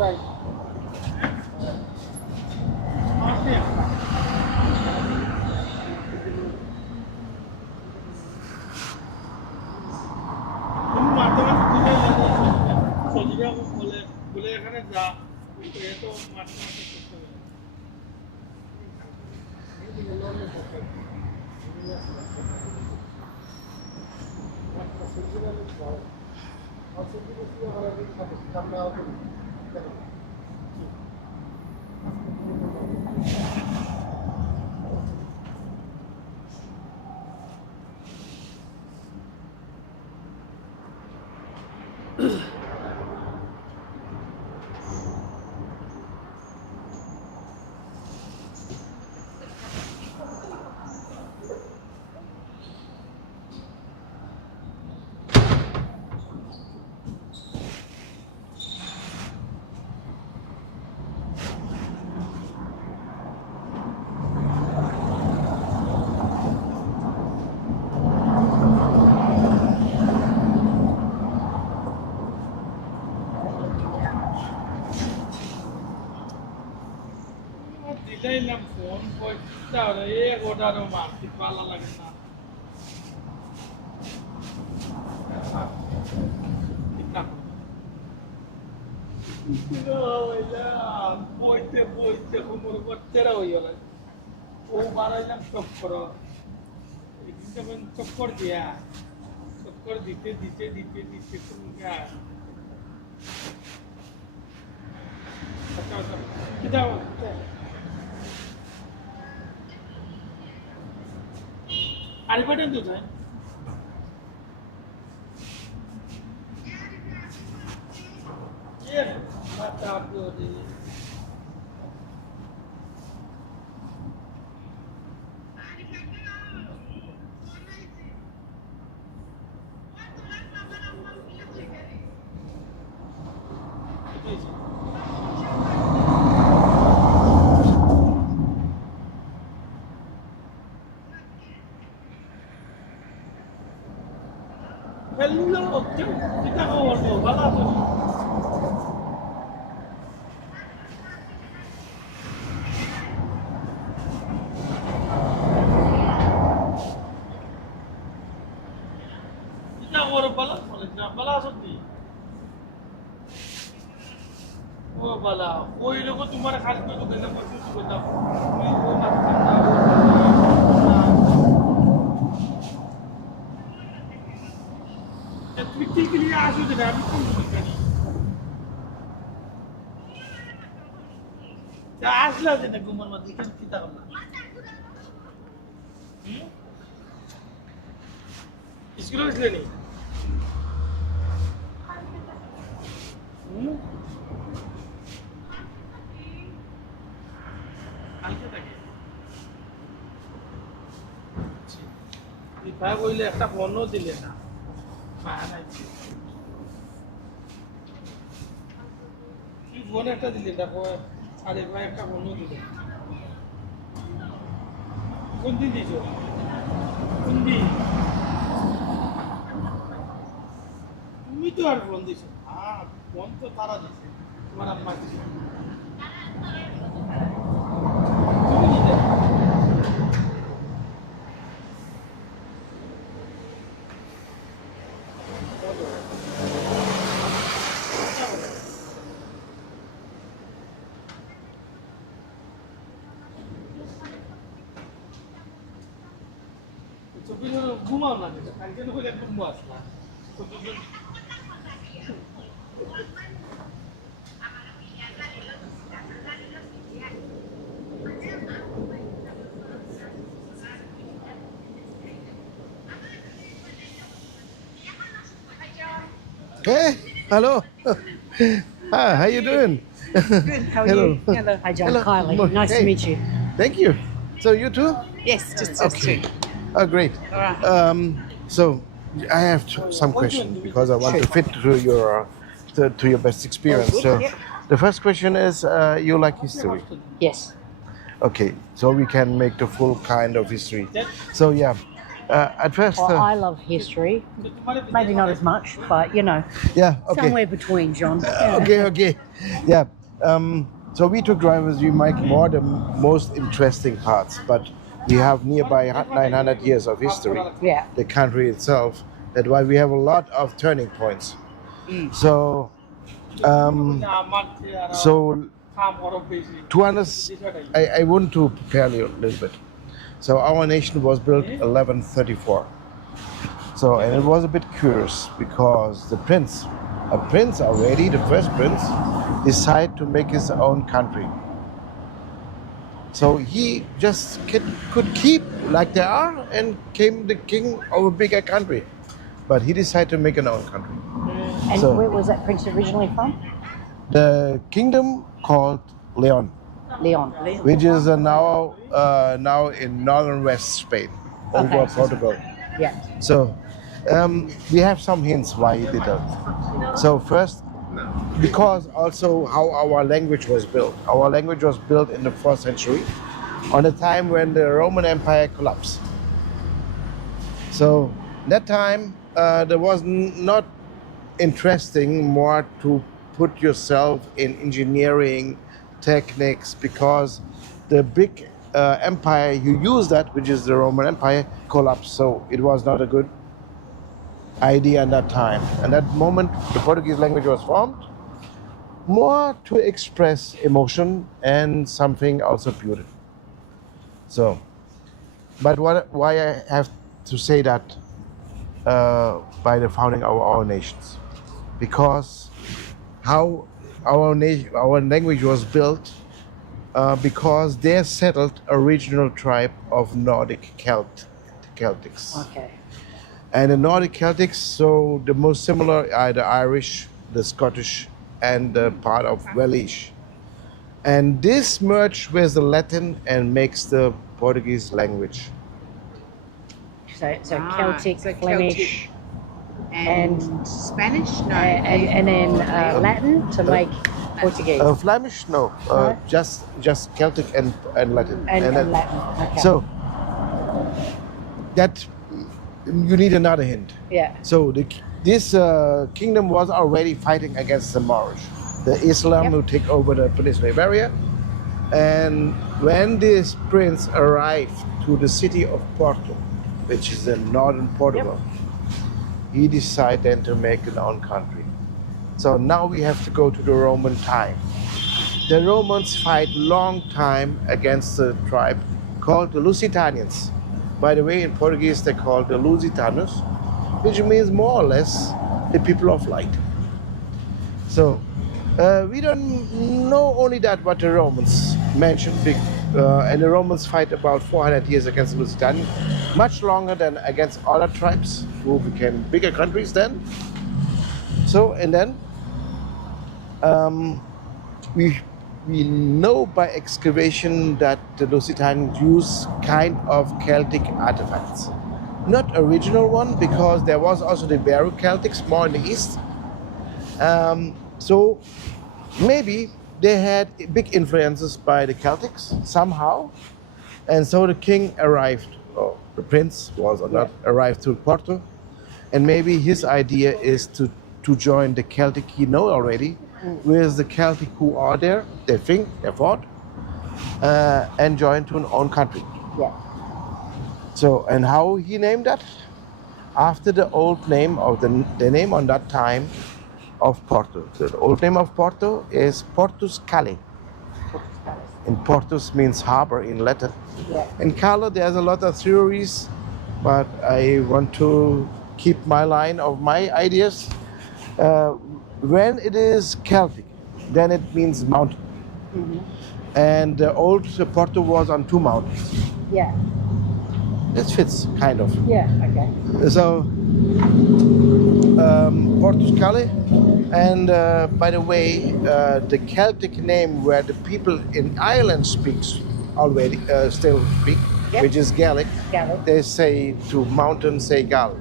তুমি মারতে মারতে তুলে সজিবে বলে এখানে যা এ তো মারতে মারতে করতে হবে দিলাইলাম ফোন পয়সা এক অর্ডারও মারতে পালা লাগে না বইতে বইতে কোমর বচ্চারা হয়ে গেল ও বাড়াইলাম চক্কর চক্কর দিয়া চক্কর দিতে দিতে দিতে দিতে আরে বাটন তো যায় mata apa dia hello kita ngobrol bala tu bala कोई लोग तुम्हारे खाली को तो कहना पड़ता है तो बताओ वो मत करना वो ट्विटी के लिए आशु देना अभी कौन करनी क्या आशला देना गुमर मत लिखन किता करना इसको इसलिए नहीं ভাই বইলে একটা ফোনও দিলে না কি ফোন একটা দিলে না আরে ভাই একটা ফোনও দিলে কোন দিন দিছো কোন দিন তুমি তো আর ফোন দিছো হ্যাঁ ফোন তো তারা দিছে তোমার আম্মা দিছে ঘুমাও না কালকে তো একদম ঘুমো আসলা Hey, hello. Hi, how you doing? Good, how are Hello. you? Hello. Hi, John. Hello. Kylie. Nice Hey. to meet you. Thank you. So you too? Yes, just Okay. two. Oh, great. All right. So I have some questions because I want to fit to your best experience. So Yep. the first question is, you like history? Yes. Okay, so we can make the full kind of history. So yeah, At first, Well, I love history. Maybe not as much, but you know, yeah, okay. somewhere between, John. Okay. Yeah. So we took drivers, we make more the most interesting parts, but we have nearby 900 years of history. Yeah. The country itself. That's why we have a lot of turning points. So, to honest, I want to prepare you a little bit. So our nation was built 1134. So, and it was a bit curious because the prince already, the first prince, decided to make his own country. So he just could keep like they are and became the king of a bigger country. But he decided to make an own country. And So- where was that prince originally from? The kingdom called Leon, Leon. which is now in northern West Spain, over Okay. Portugal. Yeah. So we have some hints why he did that. So first, because also how our language was built. Our language was built in the 4th century, on a time when the Roman Empire collapsed. So that time there was not interesting more to put yourself in engineering techniques because the big empire you use that, which is the Roman Empire, collapsed. So it was not a good idea at that time. And that moment, the Portuguese language was formed more to express emotion and something also beautiful. So, but why I have to say that by the founding of our nations, because how our language was built, because they settled a regional tribe of Nordic Celtics. Okay. And the Nordic Celtics, so the most similar are the Irish, the Scottish, and the part of Welsh. And this merged with the Latin and makes the Portuguese language. So Celtic, so Flemish, and Spanish? No. and then Latin to make Portuguese. Flemish, no, No? just Celtic and Latin. and then- Latin. Okay. So that you need another hint. yeah. So this kingdom was already fighting against the Moorish, the Islam Yep. who take over the Peninsula Iberia. And when this prince arrived to the city of Porto, which is in northern Portugal, he decided then to make an own country. So now we have to go to the Roman time. The Romans fight long time against the tribe called the Lusitanians. By the way, in Portuguese they call the Lusitanos, which means more or less the people of light. So we don't know only that what the Romans mentioned, and the Romans fight about 400 years against the Lusitanians, much longer than against other tribes who became bigger countries then. So, and then we know by excavation that the Lusitanians use kind of Celtic artifacts. Not original one, because there was also the Bairro Celtics more in the east. So maybe they had big influences by the Celtics somehow. And so the king arrived, or the prince was or not, arrived to Porto. And maybe his idea is to join the Celtic he know already, with the Celtic who are there, they think, they fought, and join to an own country. Yeah. So, and how he named that? After the old name of the name on that time of Porto. The old name of Porto is Portus Cale. And Portus means harbor in Latin. Yeah. In Cale, there's a lot of theories, but I want to keep my line of my ideas. When it is Celtic, then it means mountain. And the old Porto was on 2 mountains. Yeah. This fits, kind of. Yeah. Okay. So, Portus Cale, and by the way, the Celtic name where the people in Ireland speaks already still speak, Yep. which is Gaelic. Gaelic. They say to mountain, say Gal,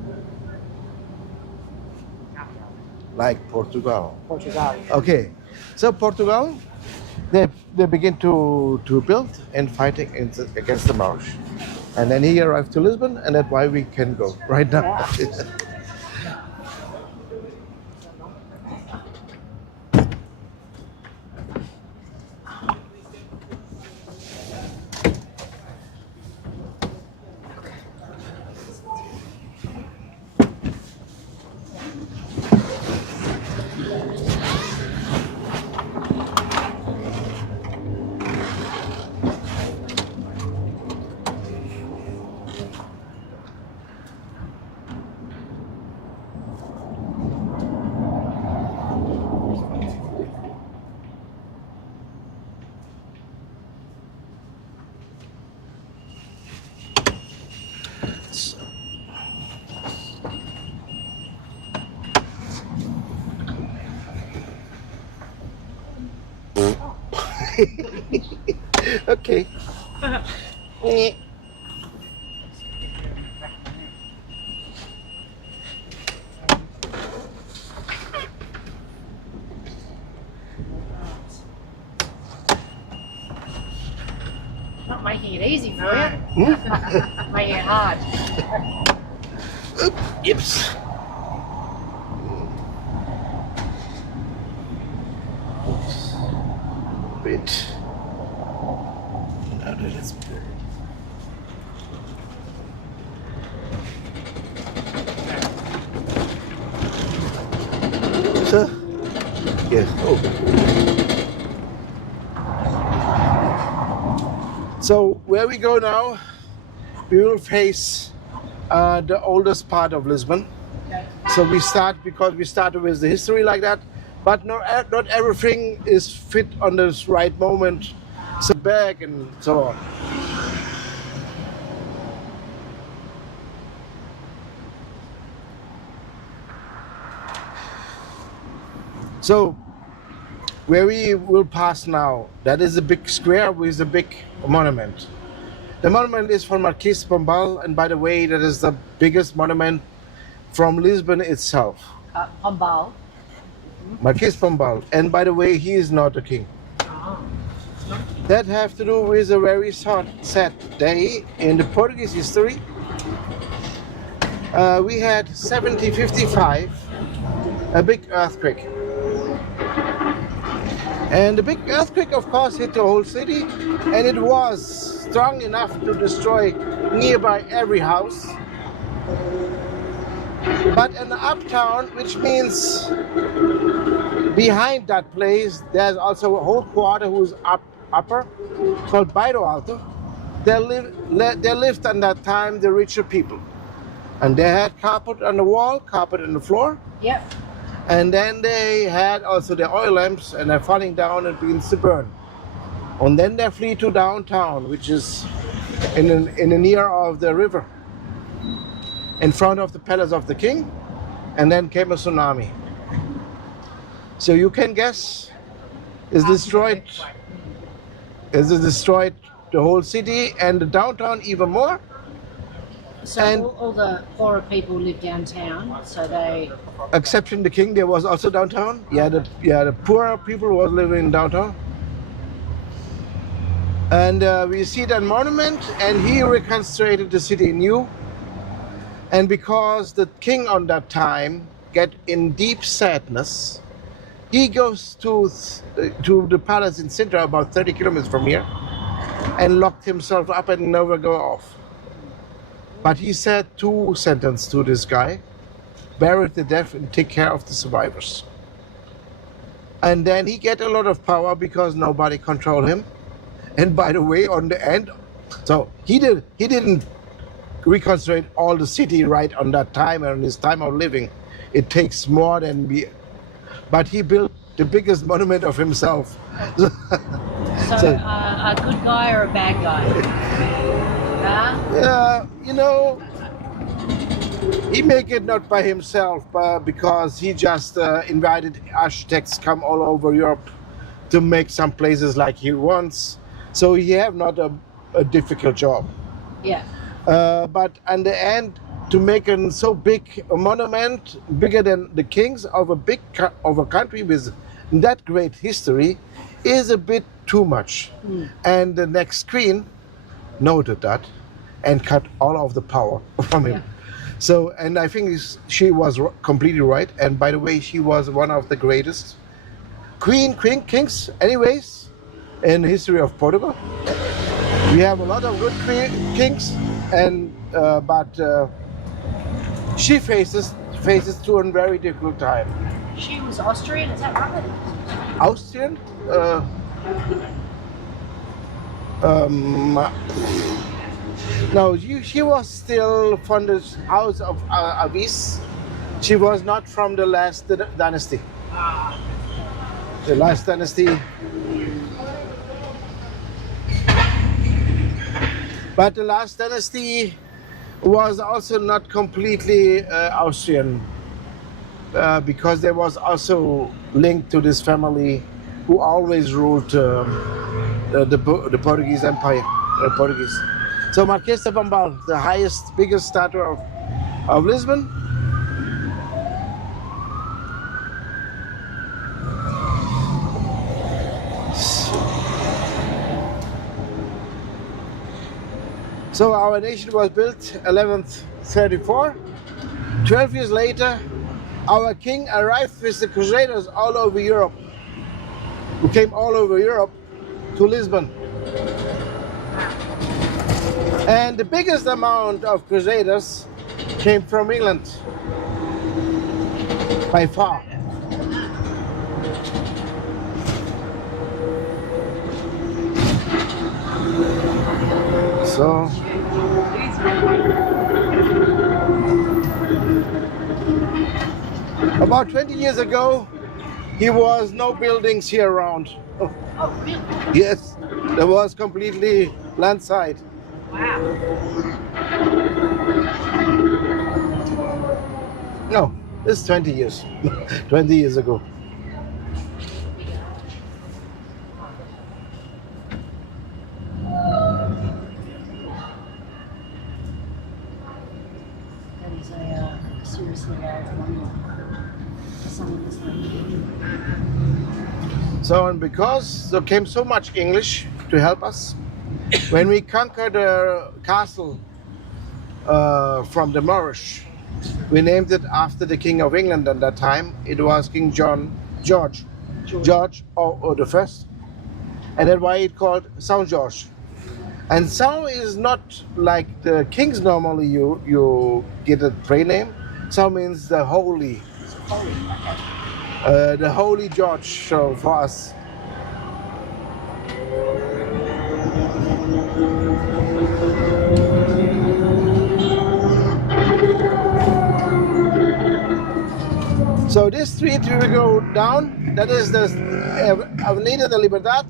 like Portugal. Portugal. Okay, so Portugal, they begin to build and fighting against the Moorish. And then he arrived to Lisbon, and that's why we can go right now. Okay. Not making it easy for you. Making it hard. Yips. Bit. Now that it's so, yes. Oh. So where we go now, we will face the oldest part of Lisbon. So we start because we started with the history like that, but not everything is fit on this right moment. So back and so on. So where we will pass now, that is a big square with a big monument. The monument is from Marquês de Pombal, and by the way, that is the biggest monument from Lisbon itself. Pombal. Marquês de Pombal. And by the way, he is not a king. That have to do with a very sad day in the Portuguese history. We had 1755, a big earthquake. And the big earthquake, of course, hit the whole city, and it was strong enough to destroy nearby every house. But in the uptown, which means behind that place, there's also a whole quarter who's upper, called Bairro Alto. They lived at that time the richer people. And they had carpet on the wall, carpet on the floor. Yep. And then they had also the oil lamps, and they're falling down and begins to burn. And then they flee to downtown, which is in the near of the river, in front of the palace of the king. And then came a tsunami. So you can guess, it destroyed the whole city and the downtown even more. So and all the poorer people live downtown, so they... Exception the king, there was also downtown. The poorer people was living in downtown. And we see that monument, and he reconstructed the city anew. And because the king on that time get in deep sadness, he goes to the palace in Sintra, about 30 kilometers from here, and locked himself up and never go off. But he said two sentences to this guy: bury the dead and take care of the survivors. And then he get a lot of power because nobody control him. And by the way, on the end, so he didn't reconstruct all the city right on that time and his time of living. It takes more than but he built the biggest monument of himself. So a good guy or a bad guy? Yeah, you know, he make it not by himself, but because he just invited architects come all over Europe to make some places like he wants. So he have not a difficult job. Yeah. But in the end, to make a so big a monument, bigger than the kings of a country with that great history, is a bit too much. And the next queen noted that, and cut all of the power from him. So, and I think she was completely right. And by the way, she was one of the greatest kings, anyways, in the history of Portugal. We have a lot of good kings, and but she faces through a very difficult time. She was Austrian, is that right? Austrian? No, she was still from the house of Avis. She was not from the last dynasty. The last dynasty. But the last dynasty was also not completely Austrian, because there was also linked to this family who always ruled the Portuguese Empire, Portuguese. So Marquês de Pombal, the highest, biggest statue of Lisbon. So our nation was built 1134. 12 years later, our king arrived with the Crusaders all over Europe, who came all over Europe to Lisbon. And the biggest amount of Crusaders came from England, by far. So, about 20 years ago, there was no buildings here around. Oh, really? Yes, there was completely landside. Wow. No, it's 20 years. 20 years ago. That is a seriously wonderful. So, and because there came so much English to help us, when we conquered the castle from the Moorish, we named it after the King of England at that time. It was King George or the first, and that's why it called Saint George. And Saint is not like the kings normally you get a prayer name. Saint means the holy. The Holy George show for us. So this street we will go down, that is the Avenida de Liberdade,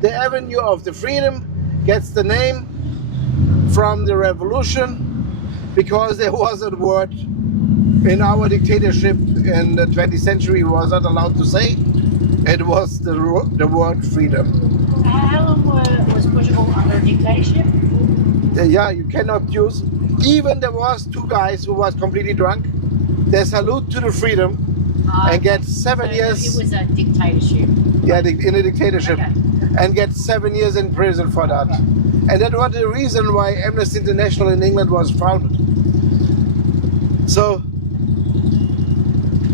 the Avenue of the Freedom, gets the name from the revolution, because there was a word in our dictatorship in the 20th century we was not allowed to say. It was the word freedom. How long was Portugal under dictatorship? Yeah, you cannot use. Even there was two guys who was completely drunk. They salute to the freedom and get 7 years. It was a dictatorship. Yeah, in a dictatorship, Okay. and get 7 years in prison for that. And that was the reason why Amnesty International in England was founded. So.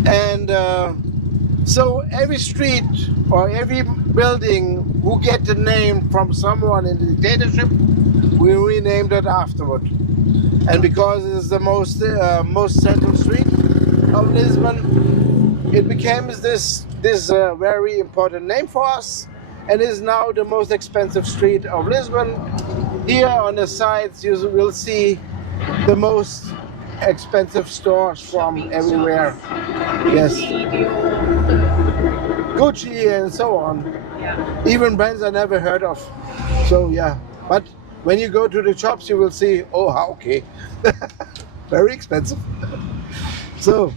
And so every street or every building who get the name from someone in the dictatorship, we renamed it afterward. And because it is the most central street of Lisbon, it became this very important name for us, and is now the most expensive street of Lisbon. Here on the sides you will see the most expensive stores from everywhere. Yes, Gucci and so on. Yeah. Even brands I never heard of. So yeah, but when you go to the shops, you will see, oh, okay, very expensive. So,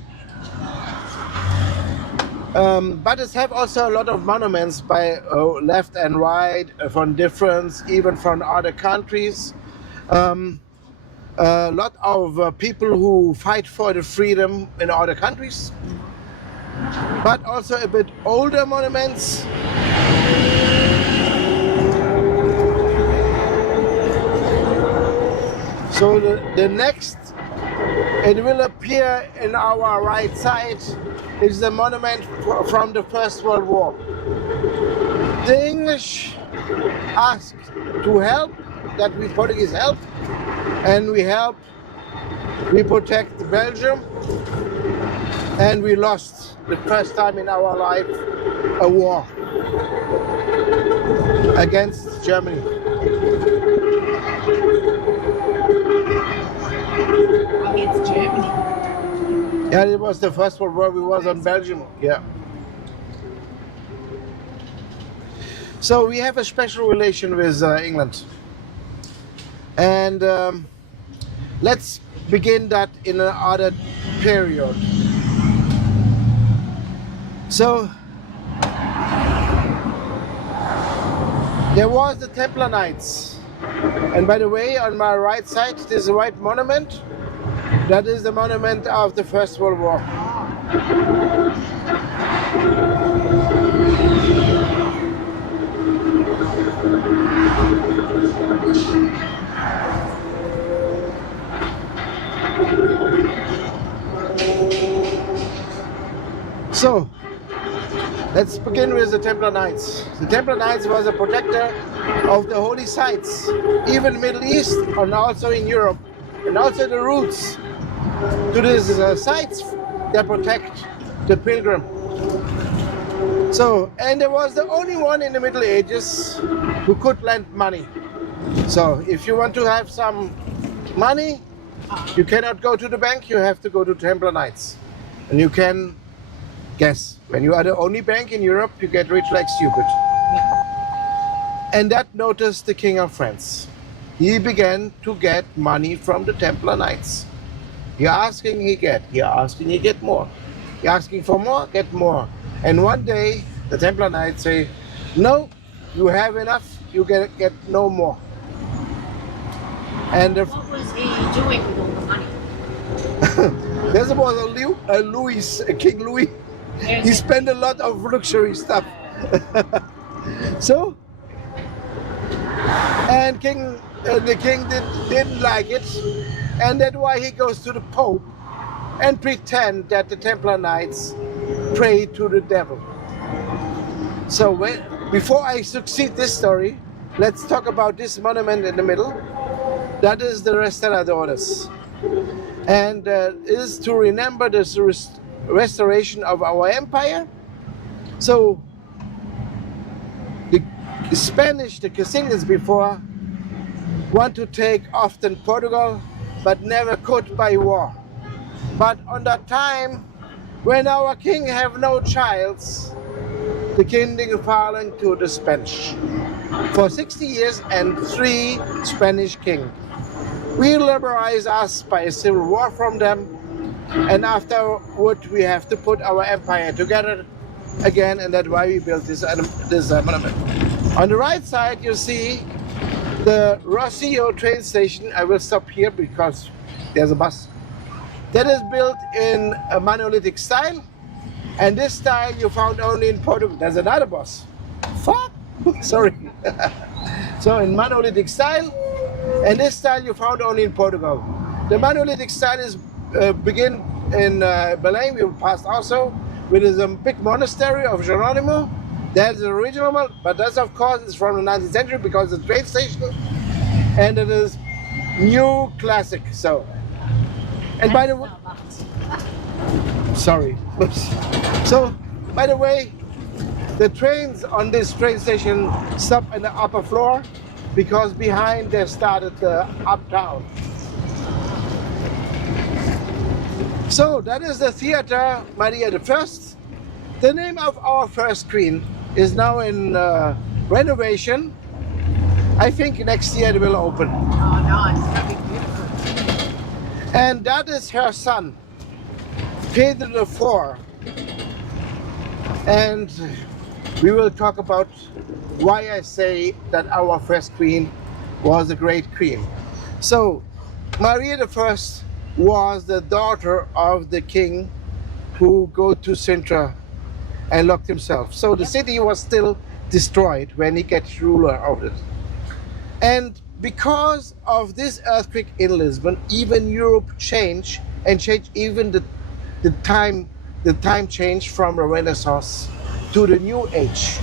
but it have also a lot of monuments by left and right, from different, even from other countries. A lot of people who fight for the freedom in other countries, but also a bit older monuments. So the next, it will appear in our right side, is the monument from the First World War. The English asked to help, that we Portuguese help, and we help. We protect Belgium, and we lost the first time in our life a war against Germany. Against Germany. Yeah, it was the First World War. We was on Belgium. Yeah. So we have a special relation with England, and let's begin that in another period. So there was the Templar Knights, and by the way, on my right side, there's a white monument. That is the monument of the First World War. So, let's begin with the Templar Knights. The Templar Knights was a protector of the holy sites, even Middle East and also in Europe. And also the routes to these sites, they protect the pilgrim. So, and there was the only one in the Middle Ages who could lend money. So, if you want to have some money, you cannot go to the bank, you have to go to Templar Knights. And you can guess, when you are the only bank in Europe, you get rich like stupid. And that noticed the King of France. He began to get money from the Templar Knights. You're asking, he get. You're asking, he get more. You're asking for more, get more. And one day, the Templar Knights say, no, you have enough, you get no more. And What was he doing with all the money? there was a King Louis. He spent a lot of luxury stuff. So, and the king didn't like it, and that's why he goes to the Pope and pretend that the Templar Knights pray to the devil. So before I succeed this story, let's talk about this monument in the middle. That is the Restauradores, and is to remember this restoration of our empire. So the Spanish, the Castilians before, want to take often Portugal, but never could by war. But on that time, when our king have no childs, the kingdom falling to the Spanish. For 60 years and 3 Spanish kings. We liberalize us by a civil war from them, and afterward we have to put our empire together again, and that's why we built this monument. On the right side you see the Rossio train station. I will stop here because there's a bus. That is built in a monolithic style, and this style you found only in Portugal. There's another bus. Fuck! Sorry. So in monolithic style, and this style you found only in Portugal. The monolithic style is begin in Belém. We passed also with a big monastery of Geronimo. That's the original one, but that's of course is from the 19th century because it's a train station, and it is new classic. So, and by the way, sorry. So, by the way, the trains on this train station stop in the upper floor because behind they started the uptown. So that is the theater Maria I. The name of our first queen is now in renovation. I think next year it will open. Oh no, it's gonna be beautiful. And that is her son, Pedro IV. And we will talk about why I say that our first queen was a great queen. So, Maria I was the daughter of the king who go to Sintra and locked himself. So the city was still destroyed when he gets ruler of it. And because of this earthquake in Lisbon, even Europe changed even the time change from the Renaissance to the New Age.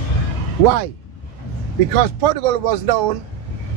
Why? Because Portugal was known